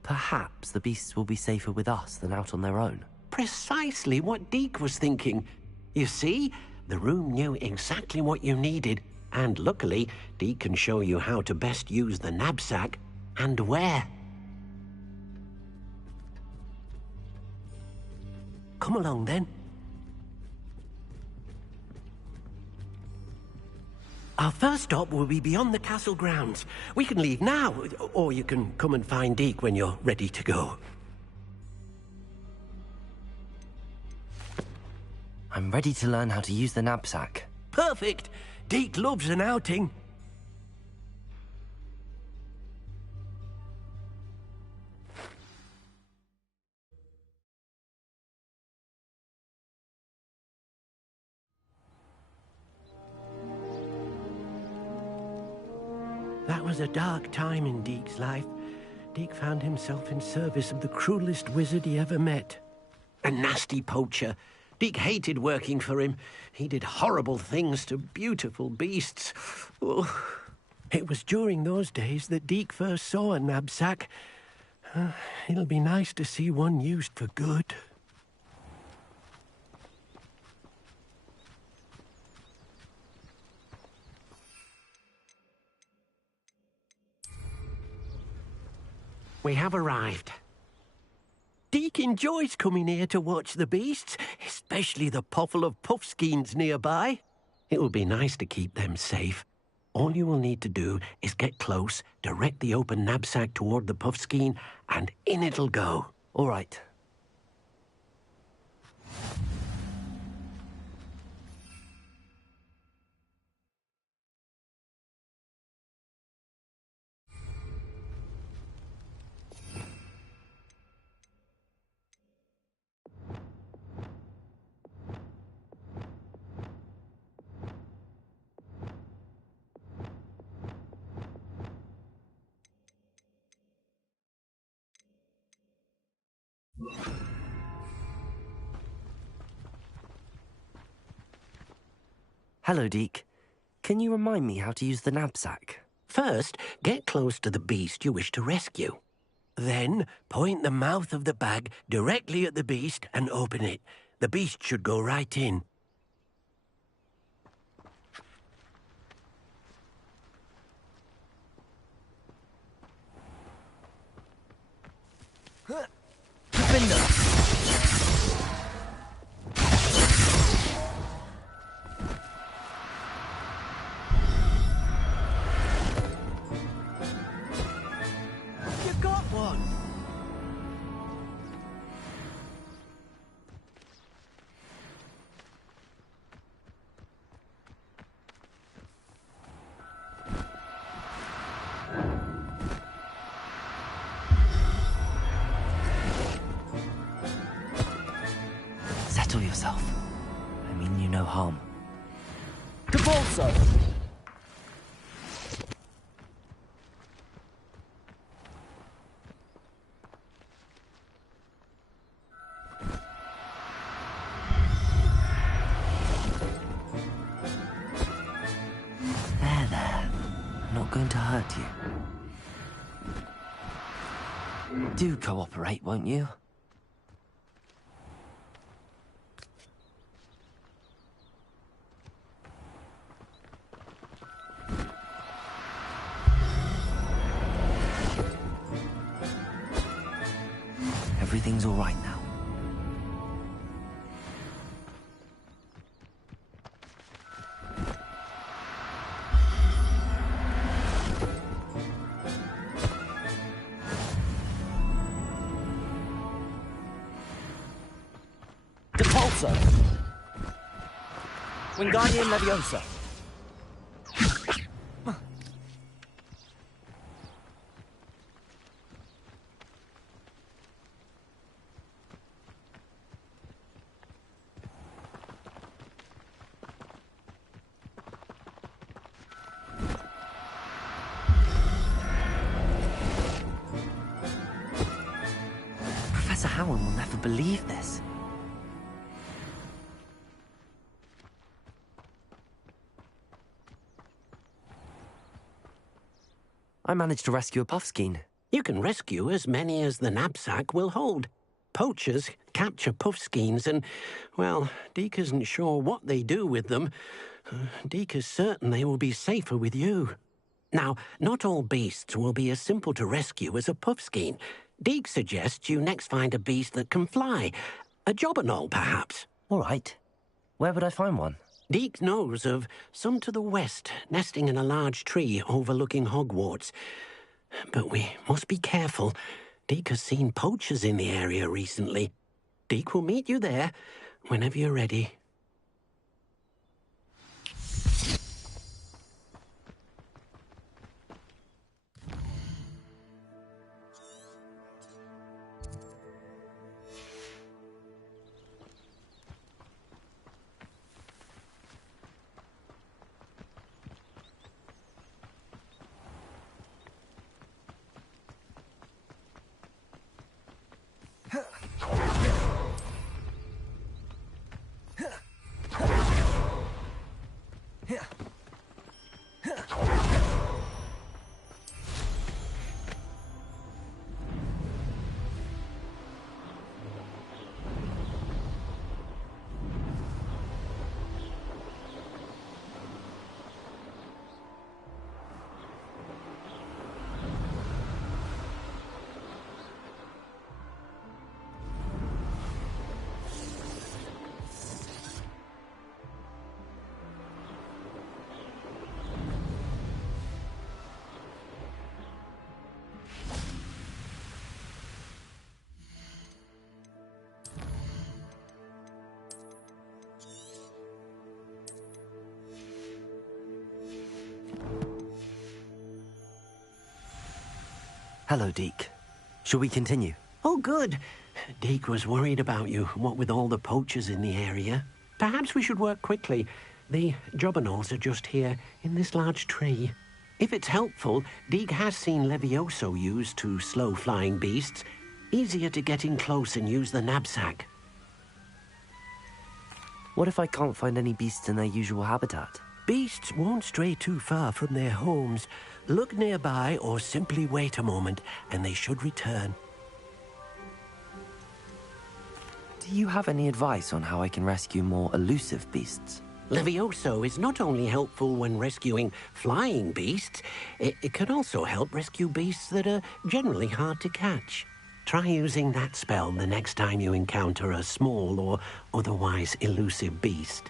perhaps the beasts will be safer with us than out on their own. Precisely what Deke was thinking. You see, the room knew exactly what you needed, and luckily, Deke can show you how to best use the knapsack and where. Come along, then. Our first stop will be beyond the castle grounds. We can leave now, or you can come and find Deke when you're ready to go. I'm ready to learn how to use the knapsack. Perfect! Deke loves an outing. That was a dark time in Deke's life. Deke found himself in service of the cruelest wizard he ever met. A nasty poacher. Deke hated working for him. He did horrible things to beautiful beasts. Oh. It was during those days that Deke first saw a knapsack. It'll be nice to see one used for good. We have arrived. Deke enjoys coming here to watch the beasts, especially the potful of puffskeins nearby. It will be nice to keep them safe. All you will need to do is get close, direct the open knapsack toward the puffskein, and in it'll go. All right, Hello, Deke. Can you remind me how to use the knapsack? First, get close to the beast you wish to rescue. Then, point the mouth of the bag directly at the beast and open it. The beast should go right in. You got one! Settle yourself. I mean you no harm. Capolso! There. I'm not going to hurt you. Do cooperate, won't you? Everything's all right now. Capolso! Wingardium Leviosa! Professor Howard will never believe this. I managed to rescue a puffskein. You can rescue as many as the knapsack will hold. Poachers capture puffskeins and, well, Deke isn't sure what they do with them. Deke is certain they will be safer with you. Now, not all beasts will be as simple to rescue as a puffskein. Deke suggests you next find a beast that can fly. A jobberknoll, perhaps. All right. Where would I find one? Deke knows of some to the west, nesting in a large tree overlooking Hogwarts. But we must be careful. Deke has seen poachers in the area recently. Deke will meet you there whenever you're ready. Hello, Deke. Shall we continue? Oh, good. Deke was worried about you, what with all the poachers in the area. Perhaps we should work quickly. The jobberknolls are just here, in this large tree. If it's helpful, Deke has seen Levioso used to slow flying beasts. Easier to get in close and use the knapsack. What if I can't find any beasts in their usual habitat? Beasts won't stray too far from their homes. Look nearby or simply wait a moment, and they should return. Do you have any advice on how I can rescue more elusive beasts? Levioso is not only helpful when rescuing flying beasts, it can also help rescue beasts that are generally hard to catch. Try using that spell the next time you encounter a small or otherwise elusive beast.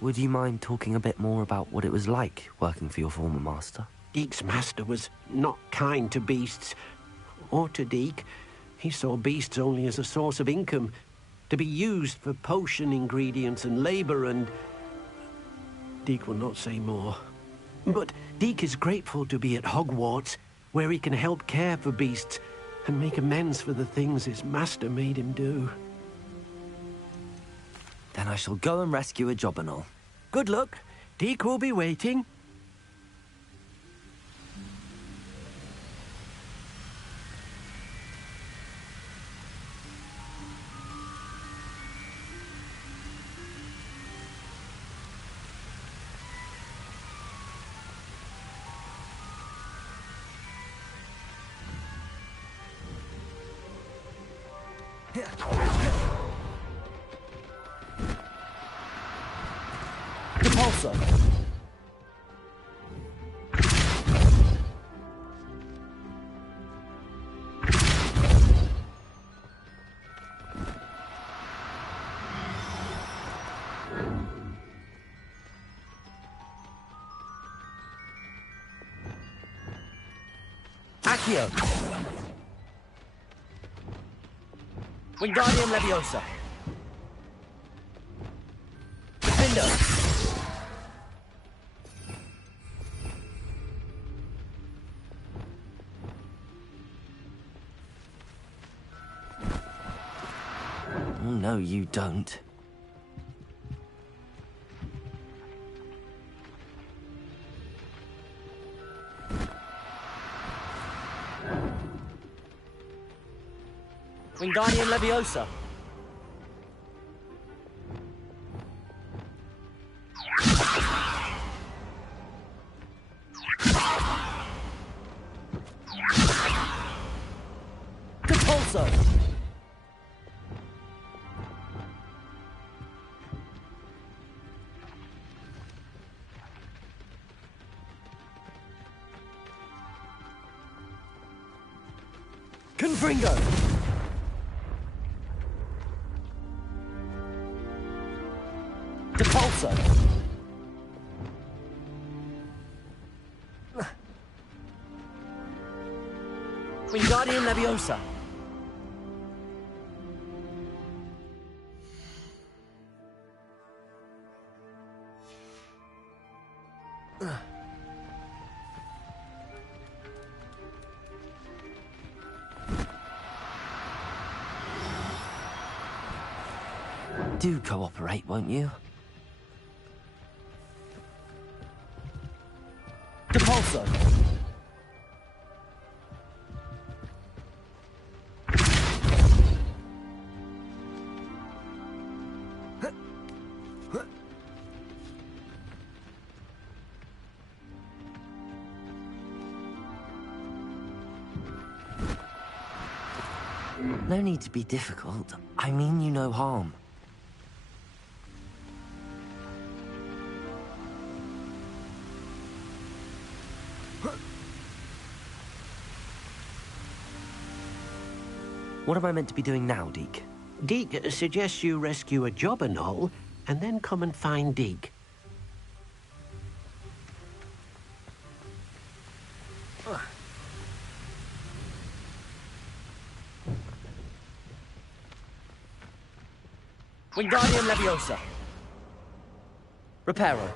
Would you mind talking a bit more about what it was like working for your former master? Deek's master was not kind to beasts, or to Deek. He saw beasts only as a source of income, to be used for potion ingredients and labor, and Deek will not say more. But Deek is grateful to be at Hogwarts, where he can help care for beasts and make amends for the things his master made him do. Then I shall go and rescue a Jobberknoll. Good luck. Deek will be waiting. Repulsor! Accio! Wingardium Leviosa! Defender! Oh, no, you don't. Wingardium Leviosa. Repulsor. Confringo. Repulsor. Wingardium Leviosa. Do cooperate, won't you? Repulsor. No need to be difficult. I mean you no harm. What am I meant to be doing now, Deek? Deek suggests you rescue a Jobberknoll and then come and find Deek. Wingardium Leviosa. Reparo.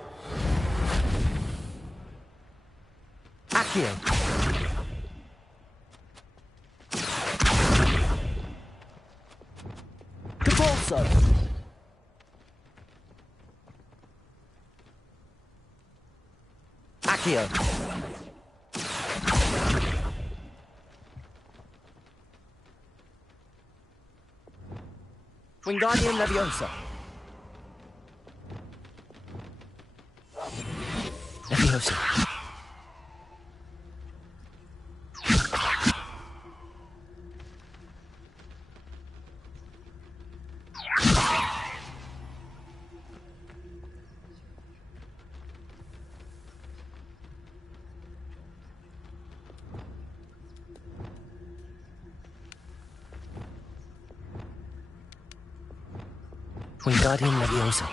Accio. Repulsor. Accio. Wingardium Leviosa. Leviosa. Wingardium Leviosa.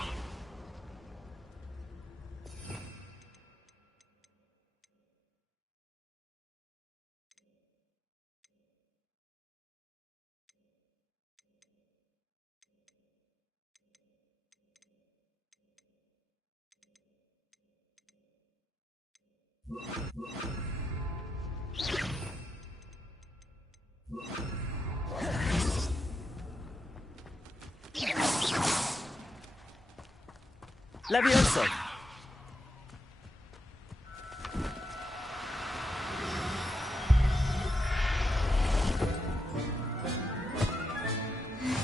Leviosa!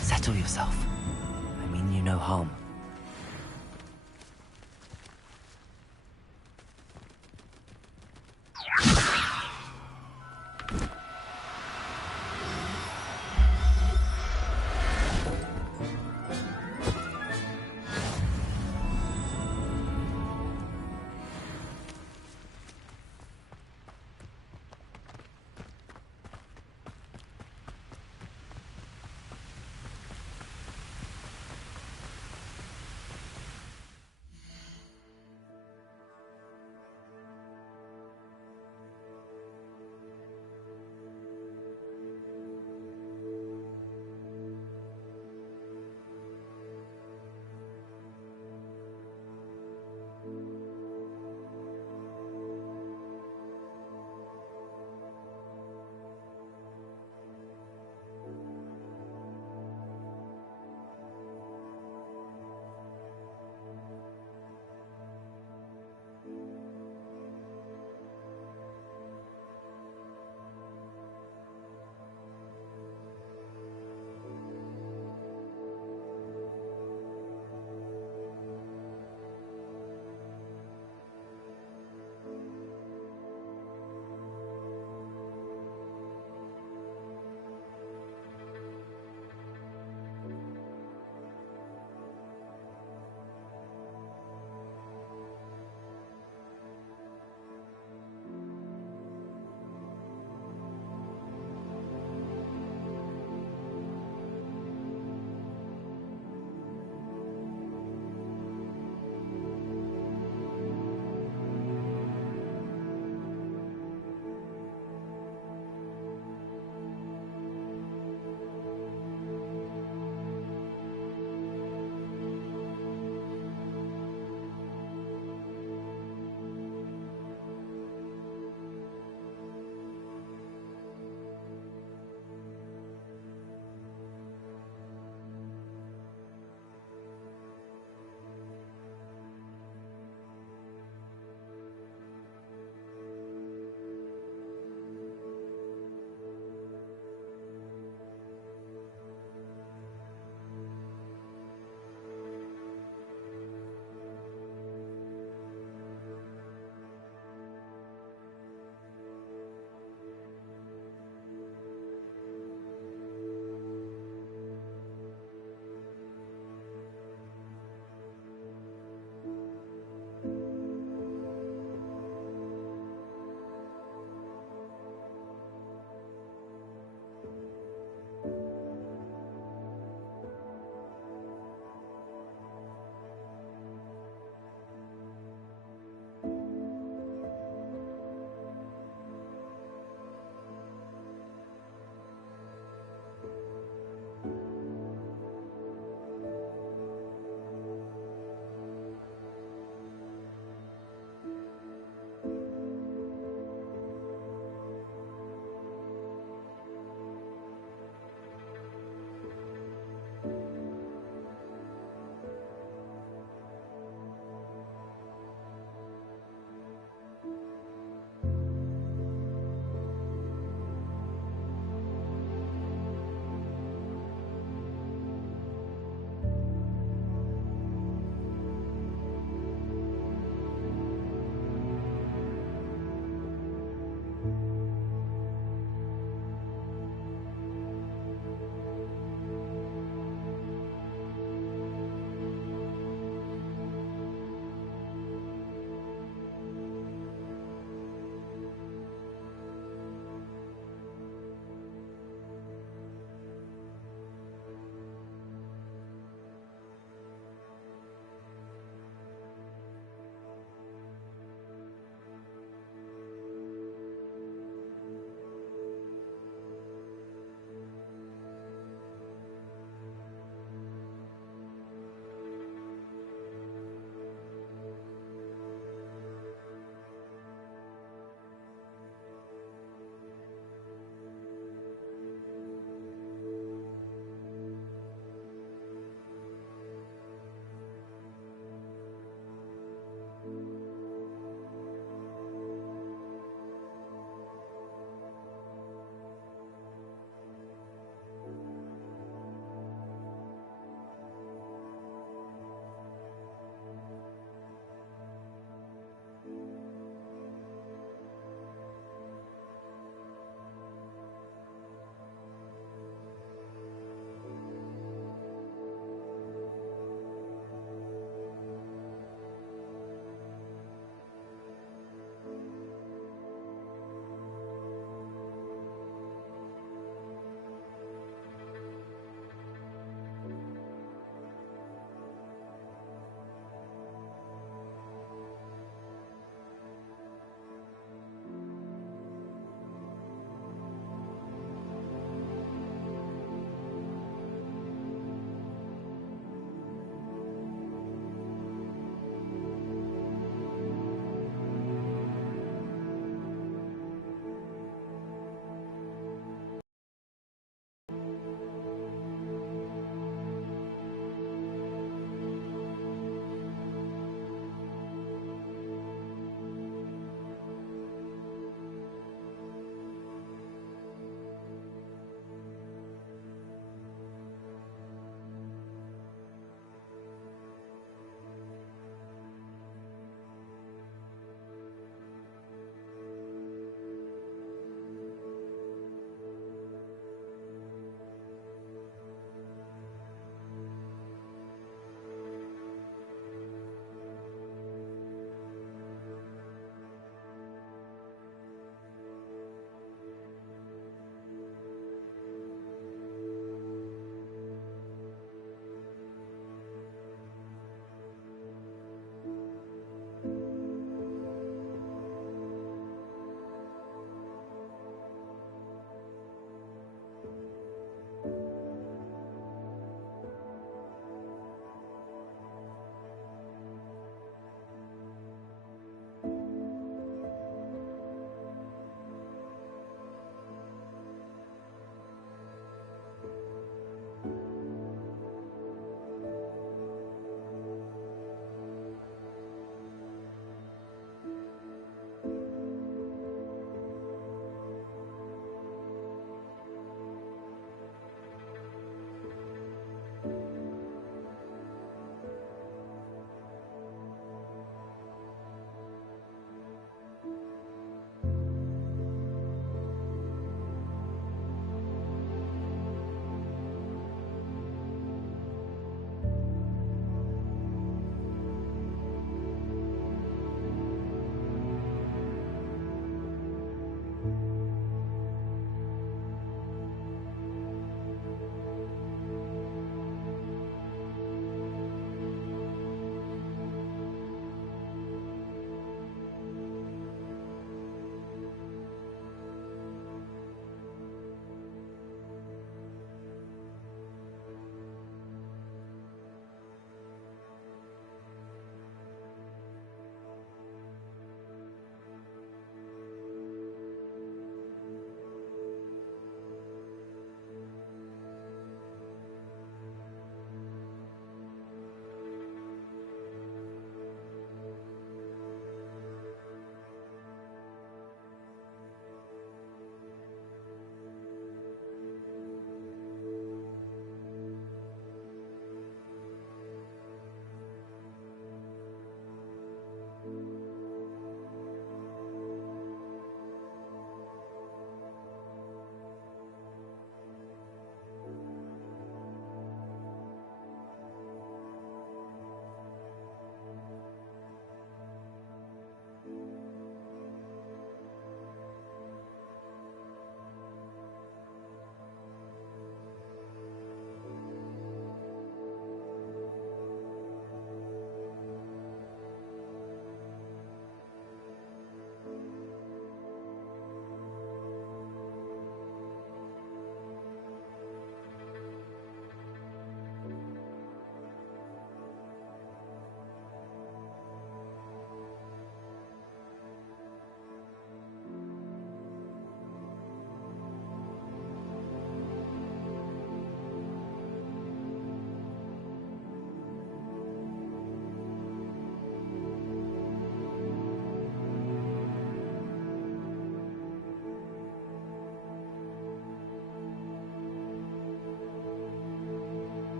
Settle yourself. I mean you no harm.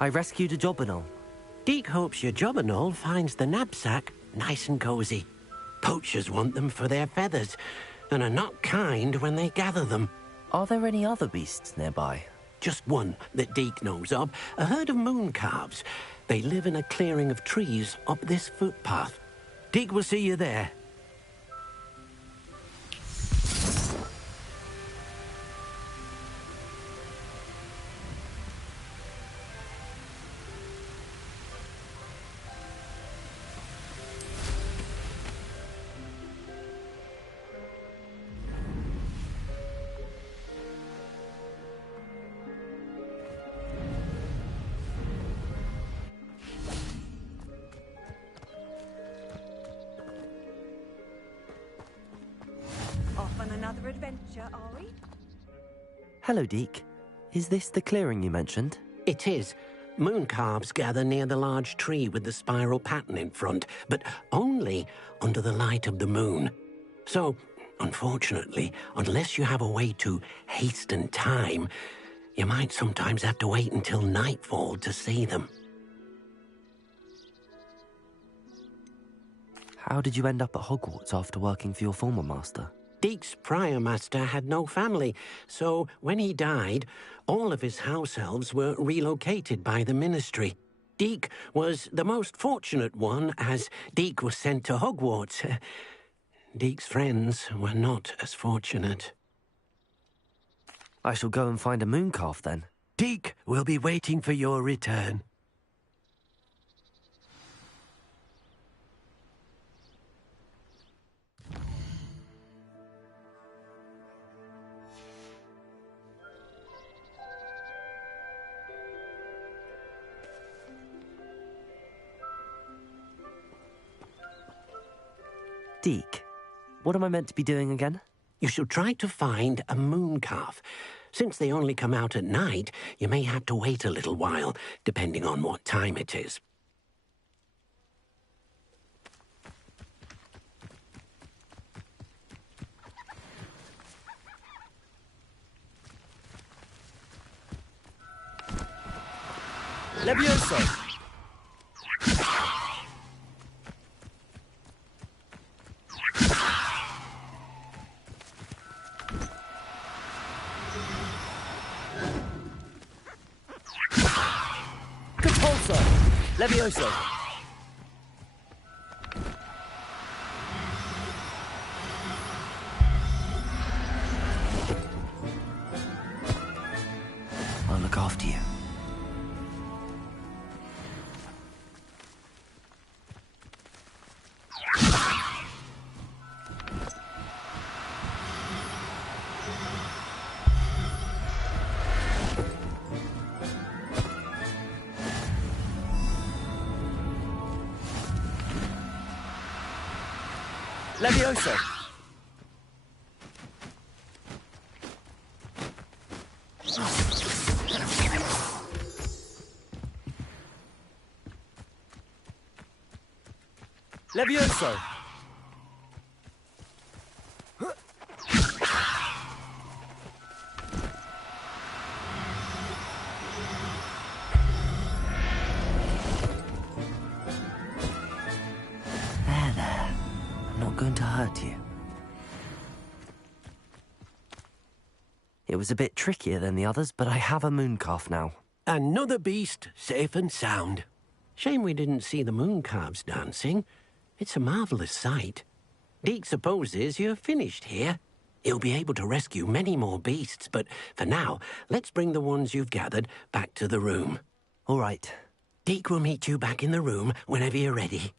I rescued a jobberknoll. Deke hopes your jobberknoll finds the knapsack nice and cozy. Poachers want them for their feathers, and are not kind when they gather them. Are there any other beasts nearby? Just one that Deke knows of, a herd of moon calves. They live in a clearing of trees up this footpath. Deke will see you there. Off on another adventure, are we? Hello, Deke. Is this the clearing you mentioned? It is. Moon calves gather near the large tree with the spiral pattern in front, but only under the light of the moon. So, unfortunately, unless you have a way to hasten time, you might sometimes have to wait until nightfall to see them. How did you end up at Hogwarts after working for your former master? Deke's prior master had no family, so when he died, all of his house elves were relocated by the ministry. Deke was the most fortunate one, as Deke was sent to Hogwarts. Deke's friends were not as fortunate. I shall go and find a moon calf then. Deke will be waiting for your return. Deke, what am I meant to be doing again? You shall try to find a moon calf. Since they only come out at night, you may have to wait a little while, depending on what time it is. Levioso! Levioso! I'll look after you. Levioso! Levioso! There. I'm not going to hurt you. It was a bit trickier than the others, but I have a moon calf now. Another beast, safe and sound. Shame we didn't see the moon calves dancing. It's a marvelous sight. Deke supposes you're finished here. He'll be able to rescue many more beasts, but for now, let's bring the ones you've gathered back to the room. All right. Deke will meet you back in the room whenever you're ready.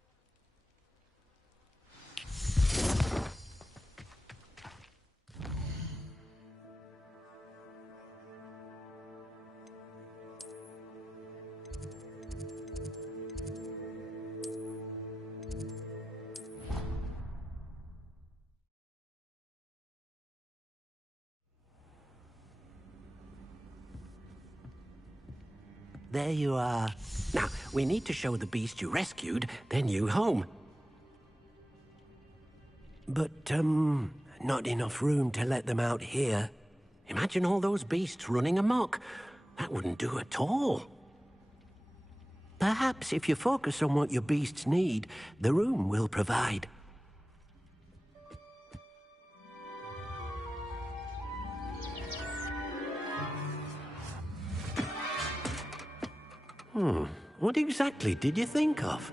There you are. Now, we need to show the beast you rescued, then you home. But, not enough room to let them out here. Imagine all those beasts running amok. That wouldn't do at all. Perhaps if you focus on what your beasts need, the room will provide. What exactly did you think of?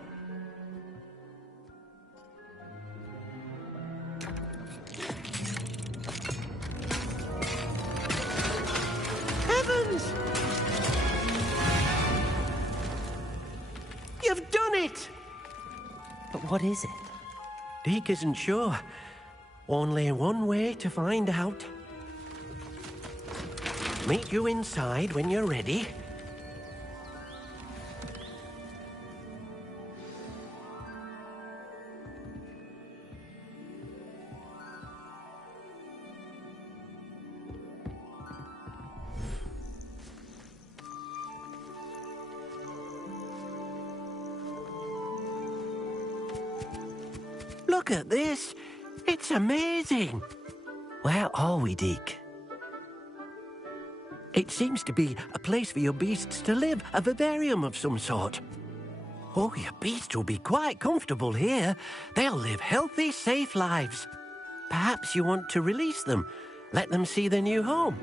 Heavens! You've done it! But what is it? Deke isn't sure. Only one way to find out. Meet you inside when you're ready. Look at this. It's amazing. Where are we, Deke? It seems to be a place for your beasts to live, a vivarium of some sort. Oh, your beasts will be quite comfortable here. They'll live healthy, safe lives. Perhaps you want to release them, let them see their new home.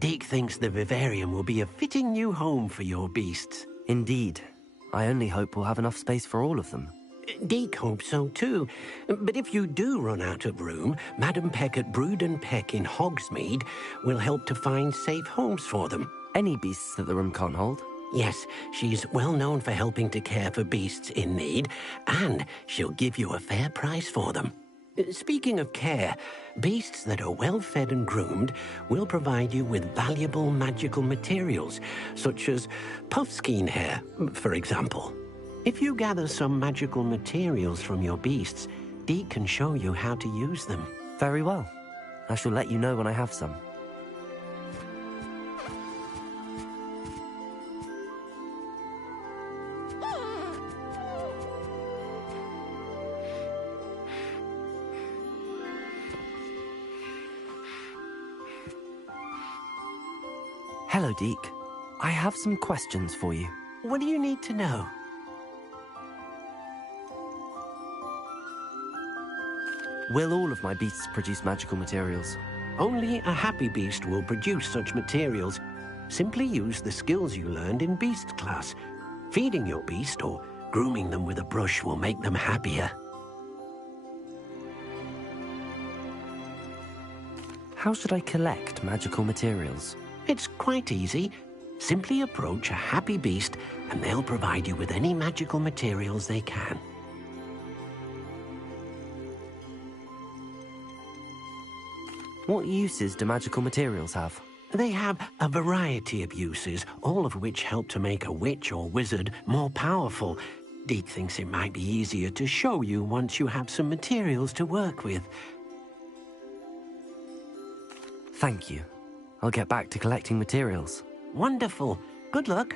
Deke thinks the vivarium will be a fitting new home for your beasts. Indeed. I only hope we'll have enough space for all of them. Deke hopes so too. But if you do run out of room, Madam Peck at Brood and Peck in Hogsmeade will help to find safe homes for them. Any beasts that the room can't hold? Yes, she's well known for helping to care for beasts in need, and she'll give you a fair price for them. Speaking of care, beasts that are well fed and groomed will provide you with valuable magical materials, such as puffskein hair, for example. If you gather some magical materials from your beasts, Deke can show you how to use them. Very well. I shall let you know when I have some. Hello, Deke. I have some questions for you. What do you need to know? Will all of my beasts produce magical materials? Only a happy beast will produce such materials. Simply use the skills you learned in beast class. Feeding your beast or grooming them with a brush will make them happier. How should I collect magical materials? It's quite easy. Simply approach a happy beast and they'll provide you with any magical materials they can. What uses do magical materials have? They have a variety of uses, all of which help to make a witch or wizard more powerful. Deke thinks it might be easier to show you once you have some materials to work with. Thank you. I'll get back to collecting materials. Wonderful. Good luck.